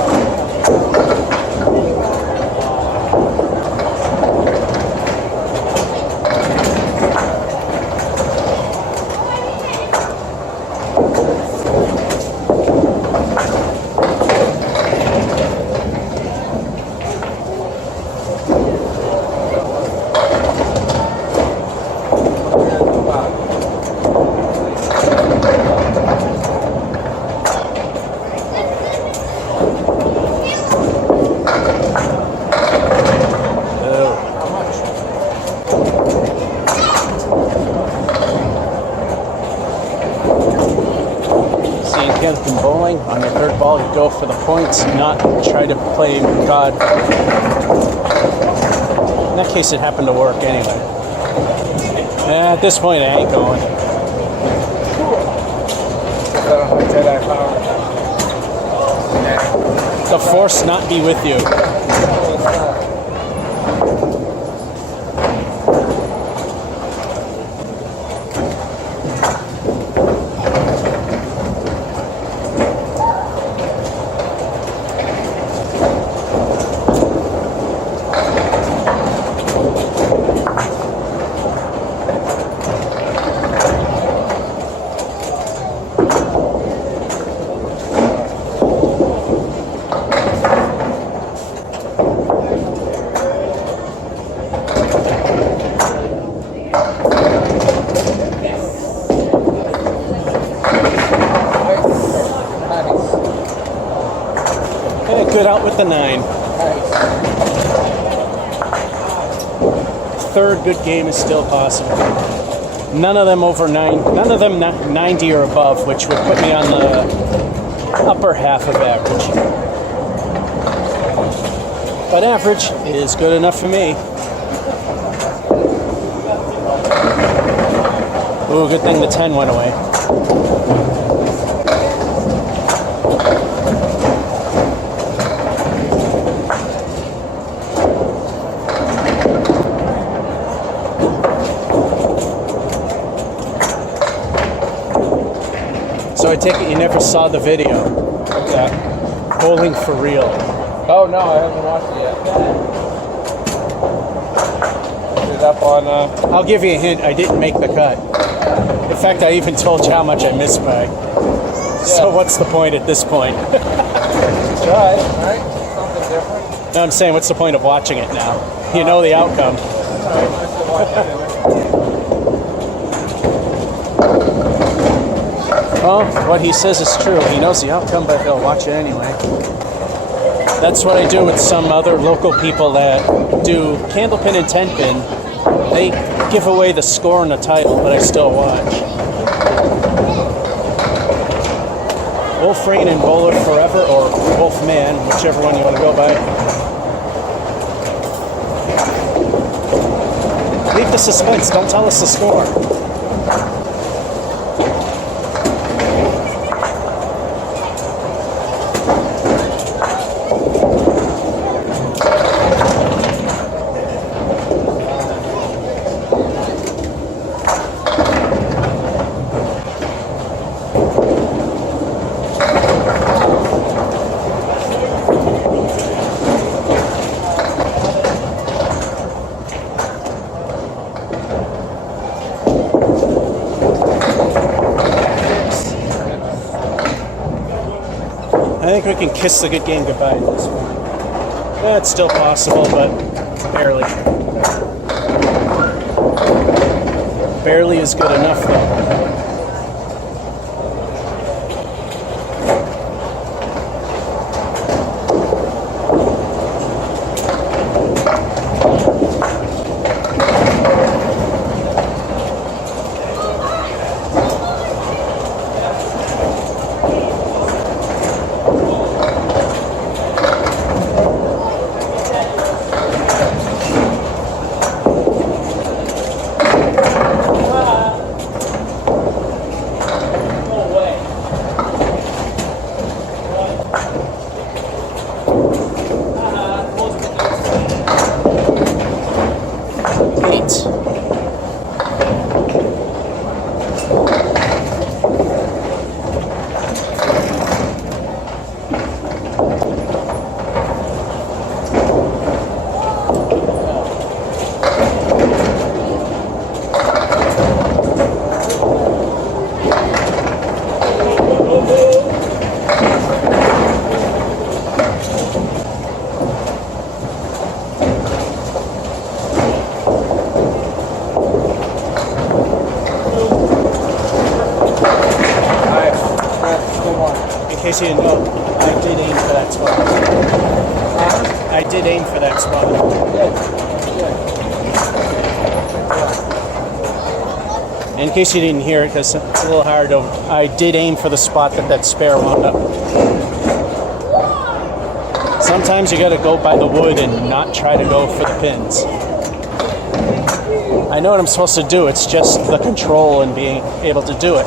In bowling, on your third ball, you go for the points, not try to play God. In that case, it happened to work anyway. At this point, I ain't going. The force not be with you. Good out with the 9. Third good game is still possible. None of them over 9. None of them 90 or above, which would put me on the upper half of average. But average is good enough for me. Ooh, good thing the 10 went away. So I take it you never saw the video. Yeah. Bowling for real. Oh no, I haven't watched it yet. Is it up on? I'll give you a hint. I didn't make the cut. In fact, I even told you how much I missed by. So what's the point at this point? Try, right? Something different. No, I'm saying, what's the point of watching it now? You know the outcome. Well, what he says is true. He knows the outcome, but he'll watch it anyway. That's what I do with some other local people that do candlepin and 10-pin. They give away the score and the title, but I still watch. Wolf Rain and Bowler Forever, or Wolf Man, whichever one you want to go by. Leave the suspense. Don't tell us the score. I think we can kiss the good game goodbye at this point. It's still possible, but barely. Barely is good enough, though. In case you didn't know, I did aim for that spot. I did aim for that spot. In case you didn't hear it, because it's a little hard, I did aim for the spot that spare wound up. Sometimes you got to go by the wood and not try to go for the pins. I know what I'm supposed to do, it's just the control and being able to do it.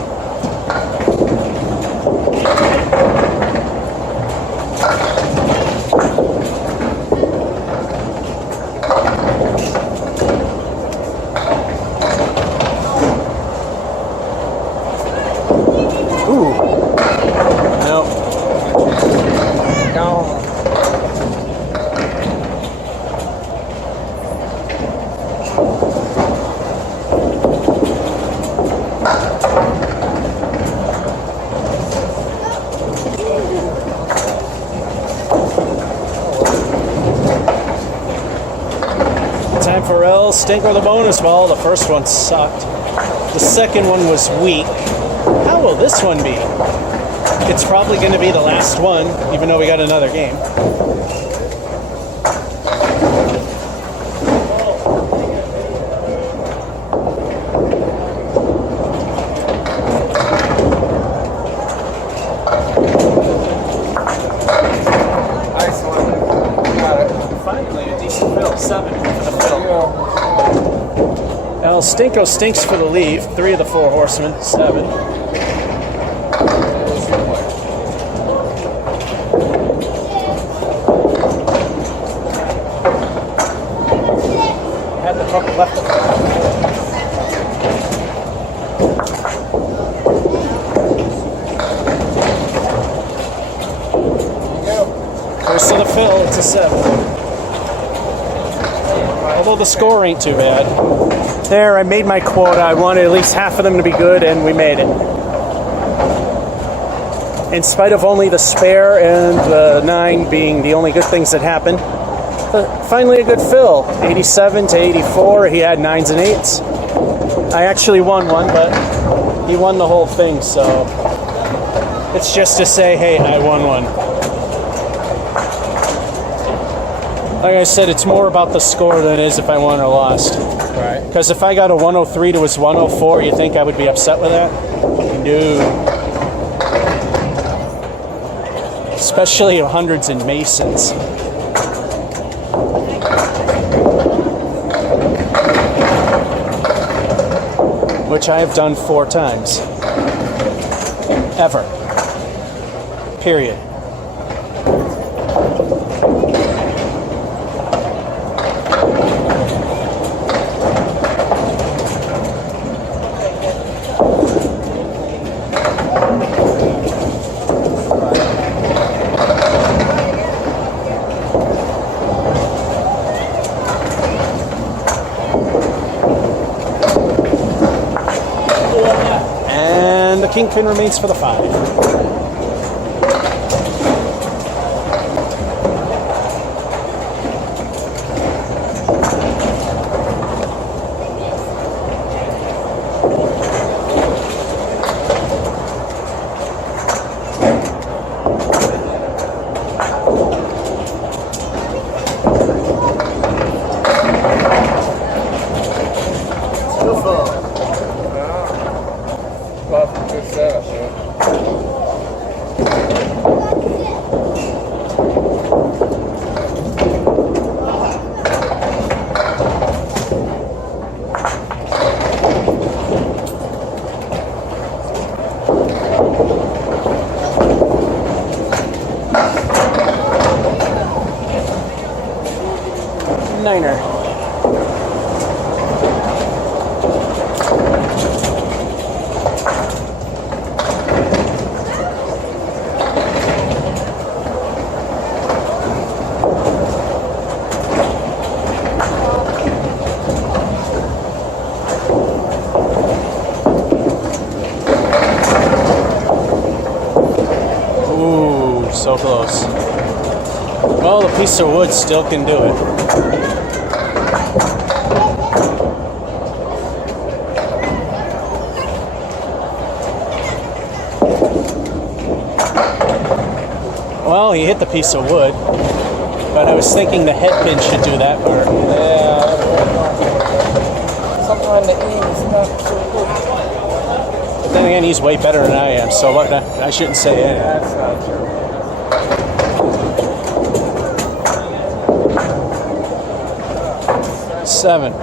Time for El Stinko the bonus ball. The first one sucked. The second one was weak. How will this one be? It's probably going to be the last one, even though we got another game. Finally, a decent fill. 7 for the fill. El Stinko stinks for the leave. 3 of the 4 horsemen. 7. Had the hook left. First to the fill, it's a 7. Although the score ain't too bad. There, I made my quota. I wanted at least half of them to be good, and we made it. In spite of only the spare and the 9 being the only good things that happened, finally a good fill. 87 to 84. He had 9s and 8s. I actually won one, but he won the whole thing, so it's just to say, hey, I won one. Like I said, it's more about the score than it is if I won or lost. Right. Because if I got a 103 to his 104, you think I would be upset with that? No. Especially hundreds and Masons. Which I have done 4 times. Ever. Period. The kingpin remains for the 5. Niner. Well, the piece of wood still can do it. Well, he hit the piece of wood, but I was thinking the head pin should do that part. Yeah. Sometimes the aim is not so good. But then again, he's way better than I am, so what, I shouldn't say anything. That's not true. 7.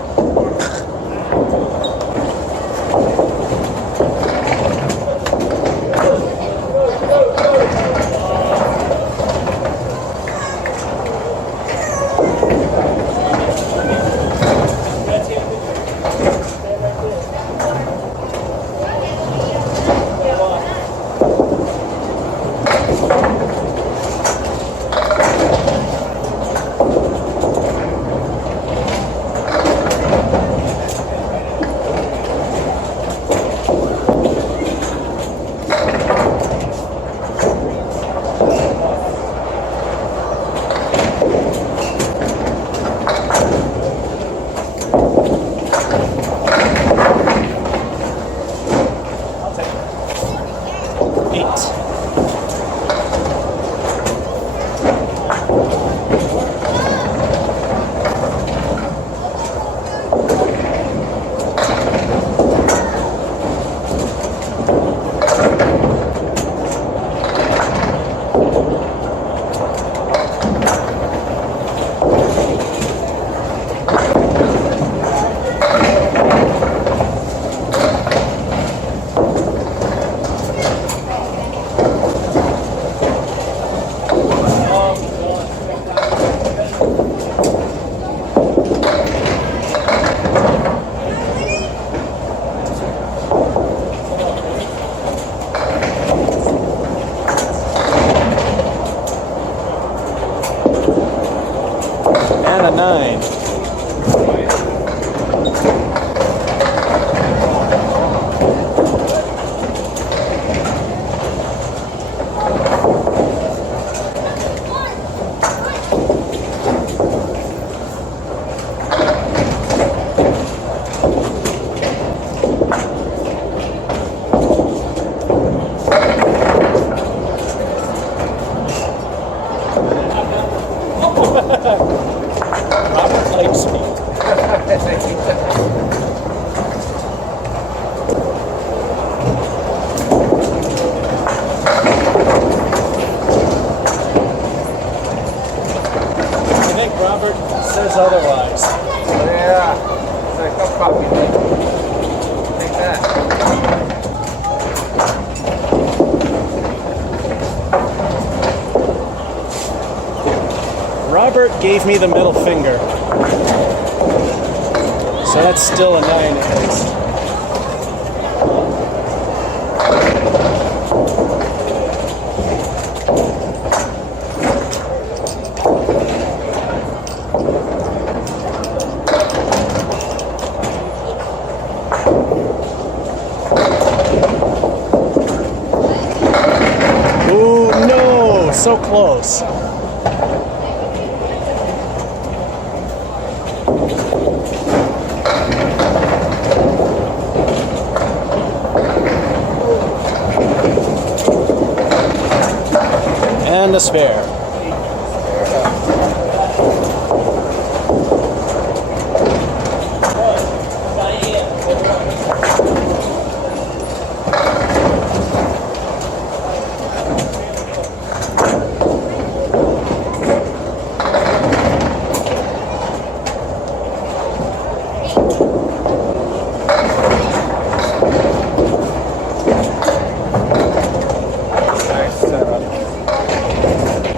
And a 9. Robert likes me. I think Robert says otherwise. Yeah. It's like, no copy. Take that. Robert gave me the middle finger. So that's still a 9 at least. Ooh, no! So close. And a spare.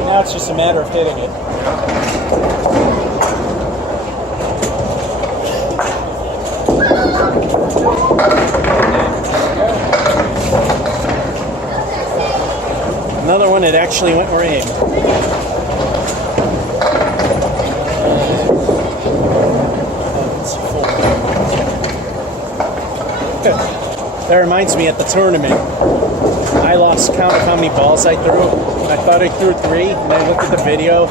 Now it's just a matter of hitting it. Another one that actually went where I aimed. It's full. That reminds me, at the tournament, I lost count of how many balls I threw. I thought I threw 3, and I looked at the video,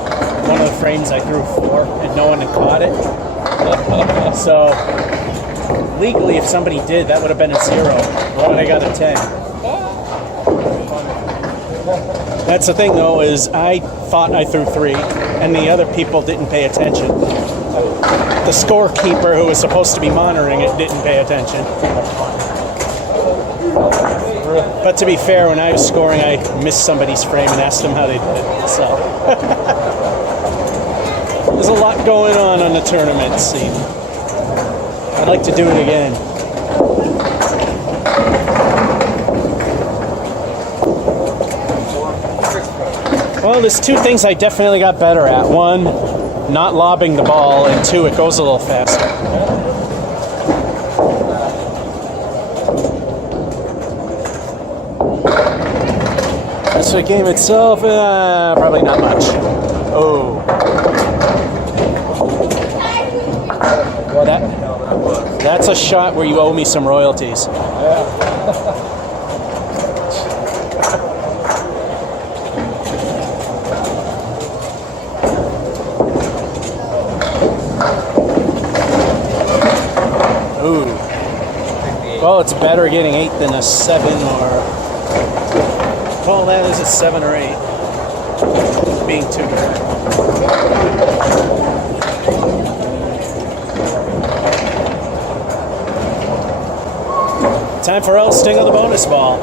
one of the frames I threw 4 and no one had caught it. So legally, if somebody did, that would have been a 0. But I got a 10. That's the thing, though, is I thought I threw 3, and the other people didn't pay attention. The scorekeeper, who was supposed to be monitoring it, didn't pay attention. But to be fair, when I was scoring, I missed somebody's frame and asked them how they did it. So there's a lot going on the tournament scene. I'd like to do it again. Well, there's 2 things I definitely got better at. 1, not lobbing the ball, and 2, it goes a little faster. As for the game itself, probably not much. Oh. Well, that's a shot where you owe me some royalties. Ooh. Well, it's better getting 8 than a 7 or... Call that as a 7 or 8. Being too good. Time for El Sting of the bonus ball.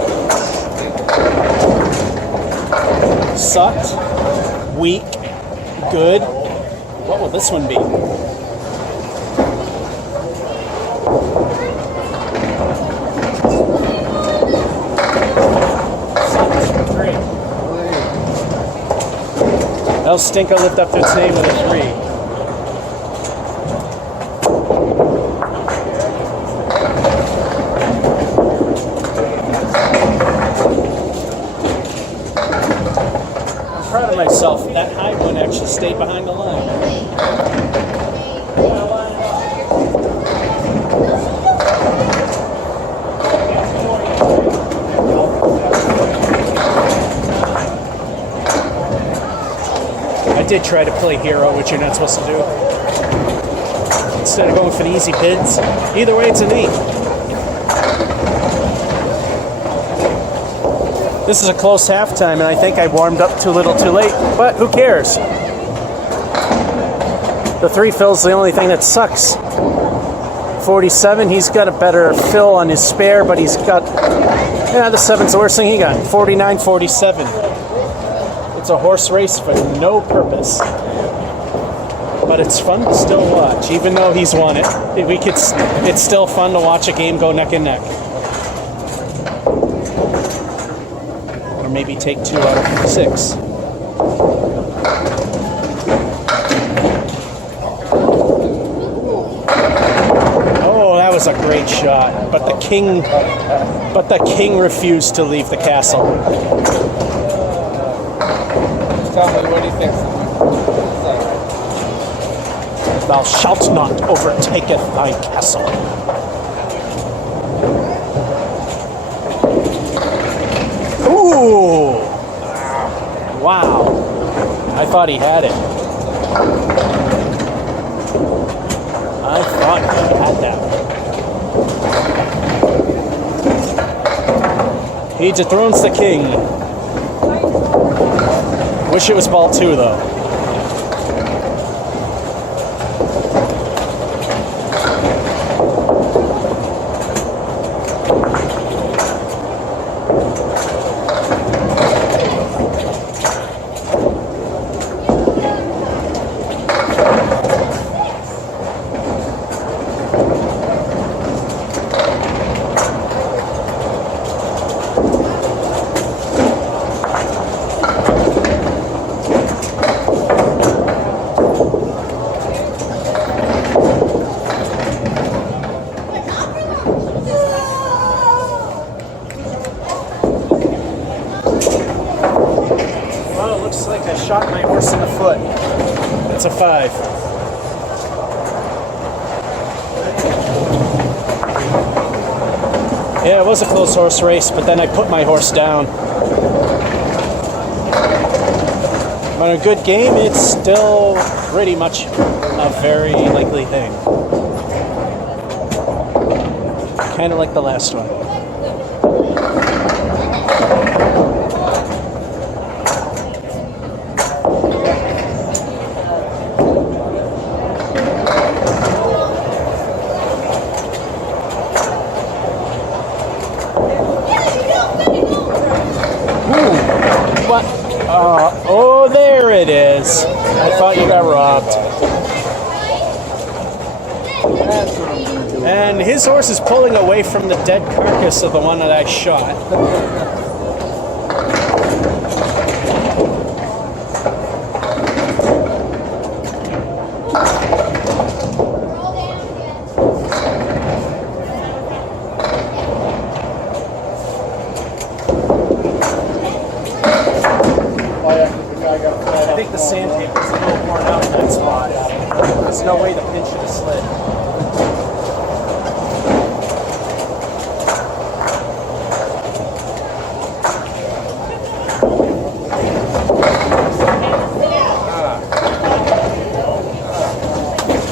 Sucked. Weak. Good. What will this one be? El Stinker lived up to its name with a 3. I'm proud of myself. That high one actually stayed behind the line. I did try to play hero, which you're not supposed to do. Instead of going for the easy bids. Either way, it's an 8. This is a close halftime, and I think I warmed up too little too late. But who cares? The 3 fill's the only thing that sucks. 47, he's got a better fill on his spare, but he's got... Yeah, the 7's the worst thing he got. 49, 47. It's a horse race for no purpose. But it's fun to still watch, even though he's won it. It's still fun to watch a game go neck and neck. Or maybe take 2 out of 6. Oh, that was a great shot. But the king refused to leave the castle. Tell me what he thinks. Thou shalt not overtaketh thy castle. Ooh! Wow. I thought he had it. I thought he had that. He dethrones the king. Wish it was ball 2, though. Shot my horse in the foot. That's a 5. Yeah, it was a close horse race, but then I put my horse down. My on a good game, it's still pretty much a very likely thing. Kind of like the last one. What? Oh, there it is. I thought you got robbed. And his horse is pulling away from the dead carcass of the one that I shot. I think the sandpaper's a little worn out in that spot. There's no way the pin should have slid.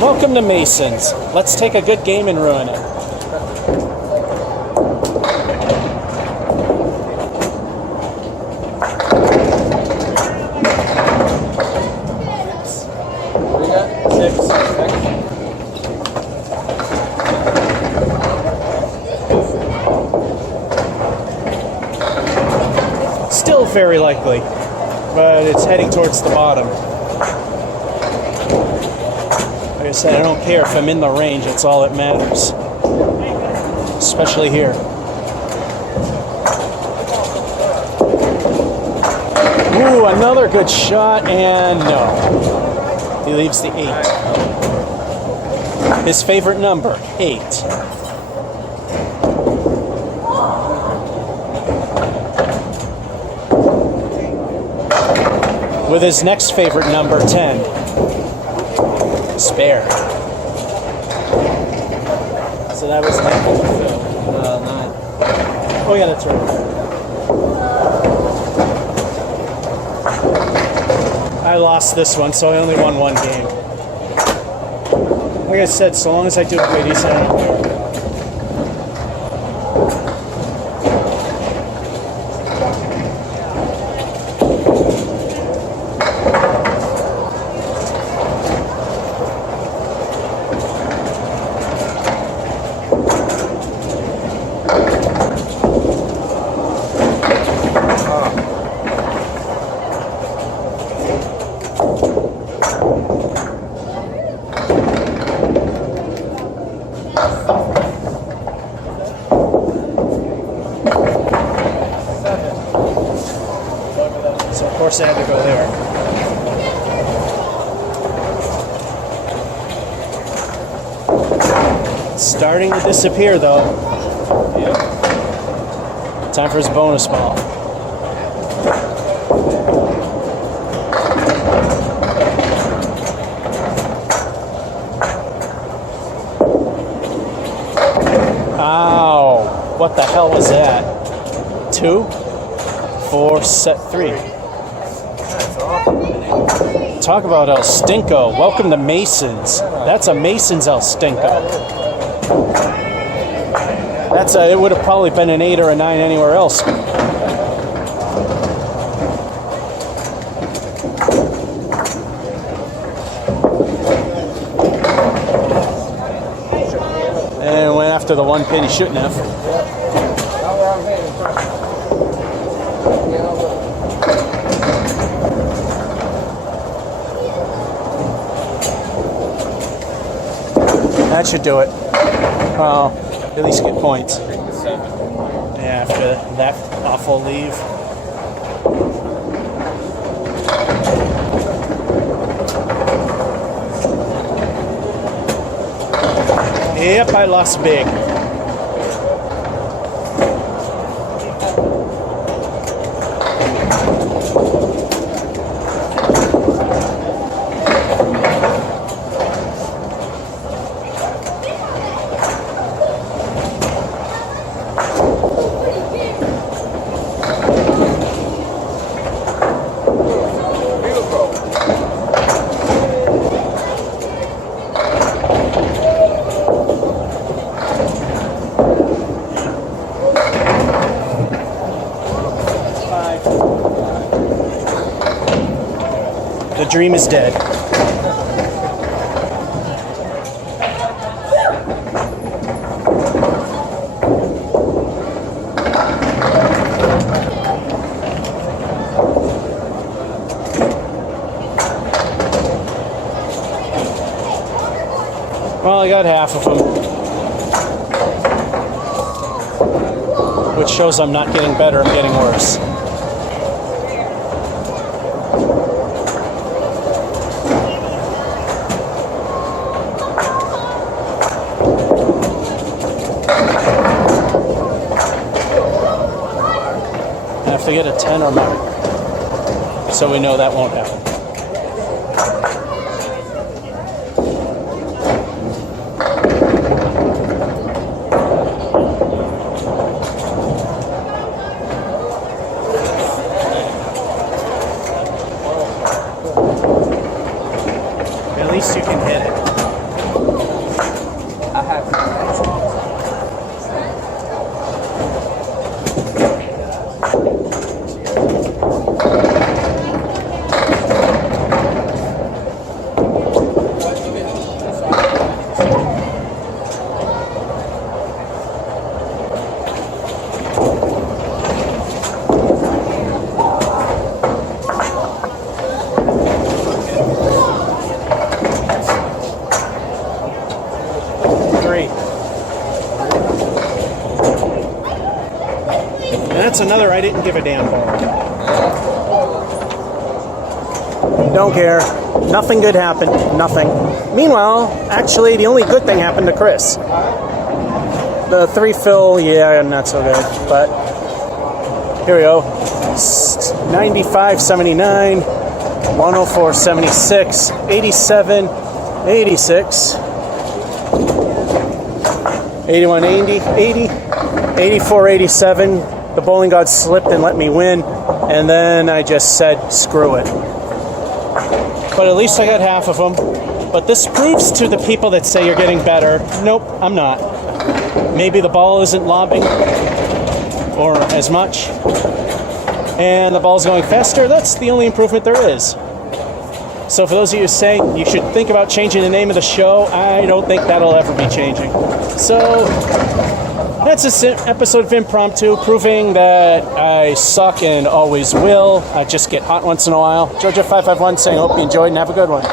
Welcome to Mason's. Let's take a good game and ruin it. Still very likely, but it's heading towards the bottom. Like I said, I don't care if I'm in the range, that's all that matters. Especially here. Ooh, another good shot, and no. He leaves the 8. His favorite number, 8. With his next favorite number, 10. Spare. So that was 9. Oh yeah, that's right. I lost this one, so I only won one game. Like I said, so long as I do goodies, I don't care. So of course I had to go there. It's starting to disappear though. Yep. Time for his bonus ball. Ow! What the hell was that? 2, 4, set 3. Talk about El Stinko. Welcome to Mason's. That's a Mason's El Stinko. It would have probably been an 8 or a 9 anywhere else. And went after the one pin he shouldn't have. That should do it. Well, at least get points. Yeah, after that awful leave. Yep, I lost big. dream is dead. Well, I got half of them, which shows I'm not getting better, I'm getting worse. I have to get a 10 or more, so we know that won't happen. At least you can hit it. I have. 3. And that's another I didn't give a damn ball. Don't care. Nothing good happened. Nothing. Meanwhile, actually, the only good thing happened to Chris. The 3 fill, yeah, not so good. But here we go. 95, 79, 104, 76, 87, 86, 81, 80, 84, 87. The bowling god slipped and let me win. And then I just said, screw it. But at least I got half of them. But this proves to the people that say you're getting better, nope, I'm not. Maybe the ball isn't lobbing or as much, and the ball's going faster. That's the only improvement there is. So for those of you saying you should think about changing the name of the show, I don't think that'll ever be changing. So that's this episode of Impromptu, proving that I suck and always will. I just get hot once in a while. Georgia551 saying, hope you enjoyed and have a good one.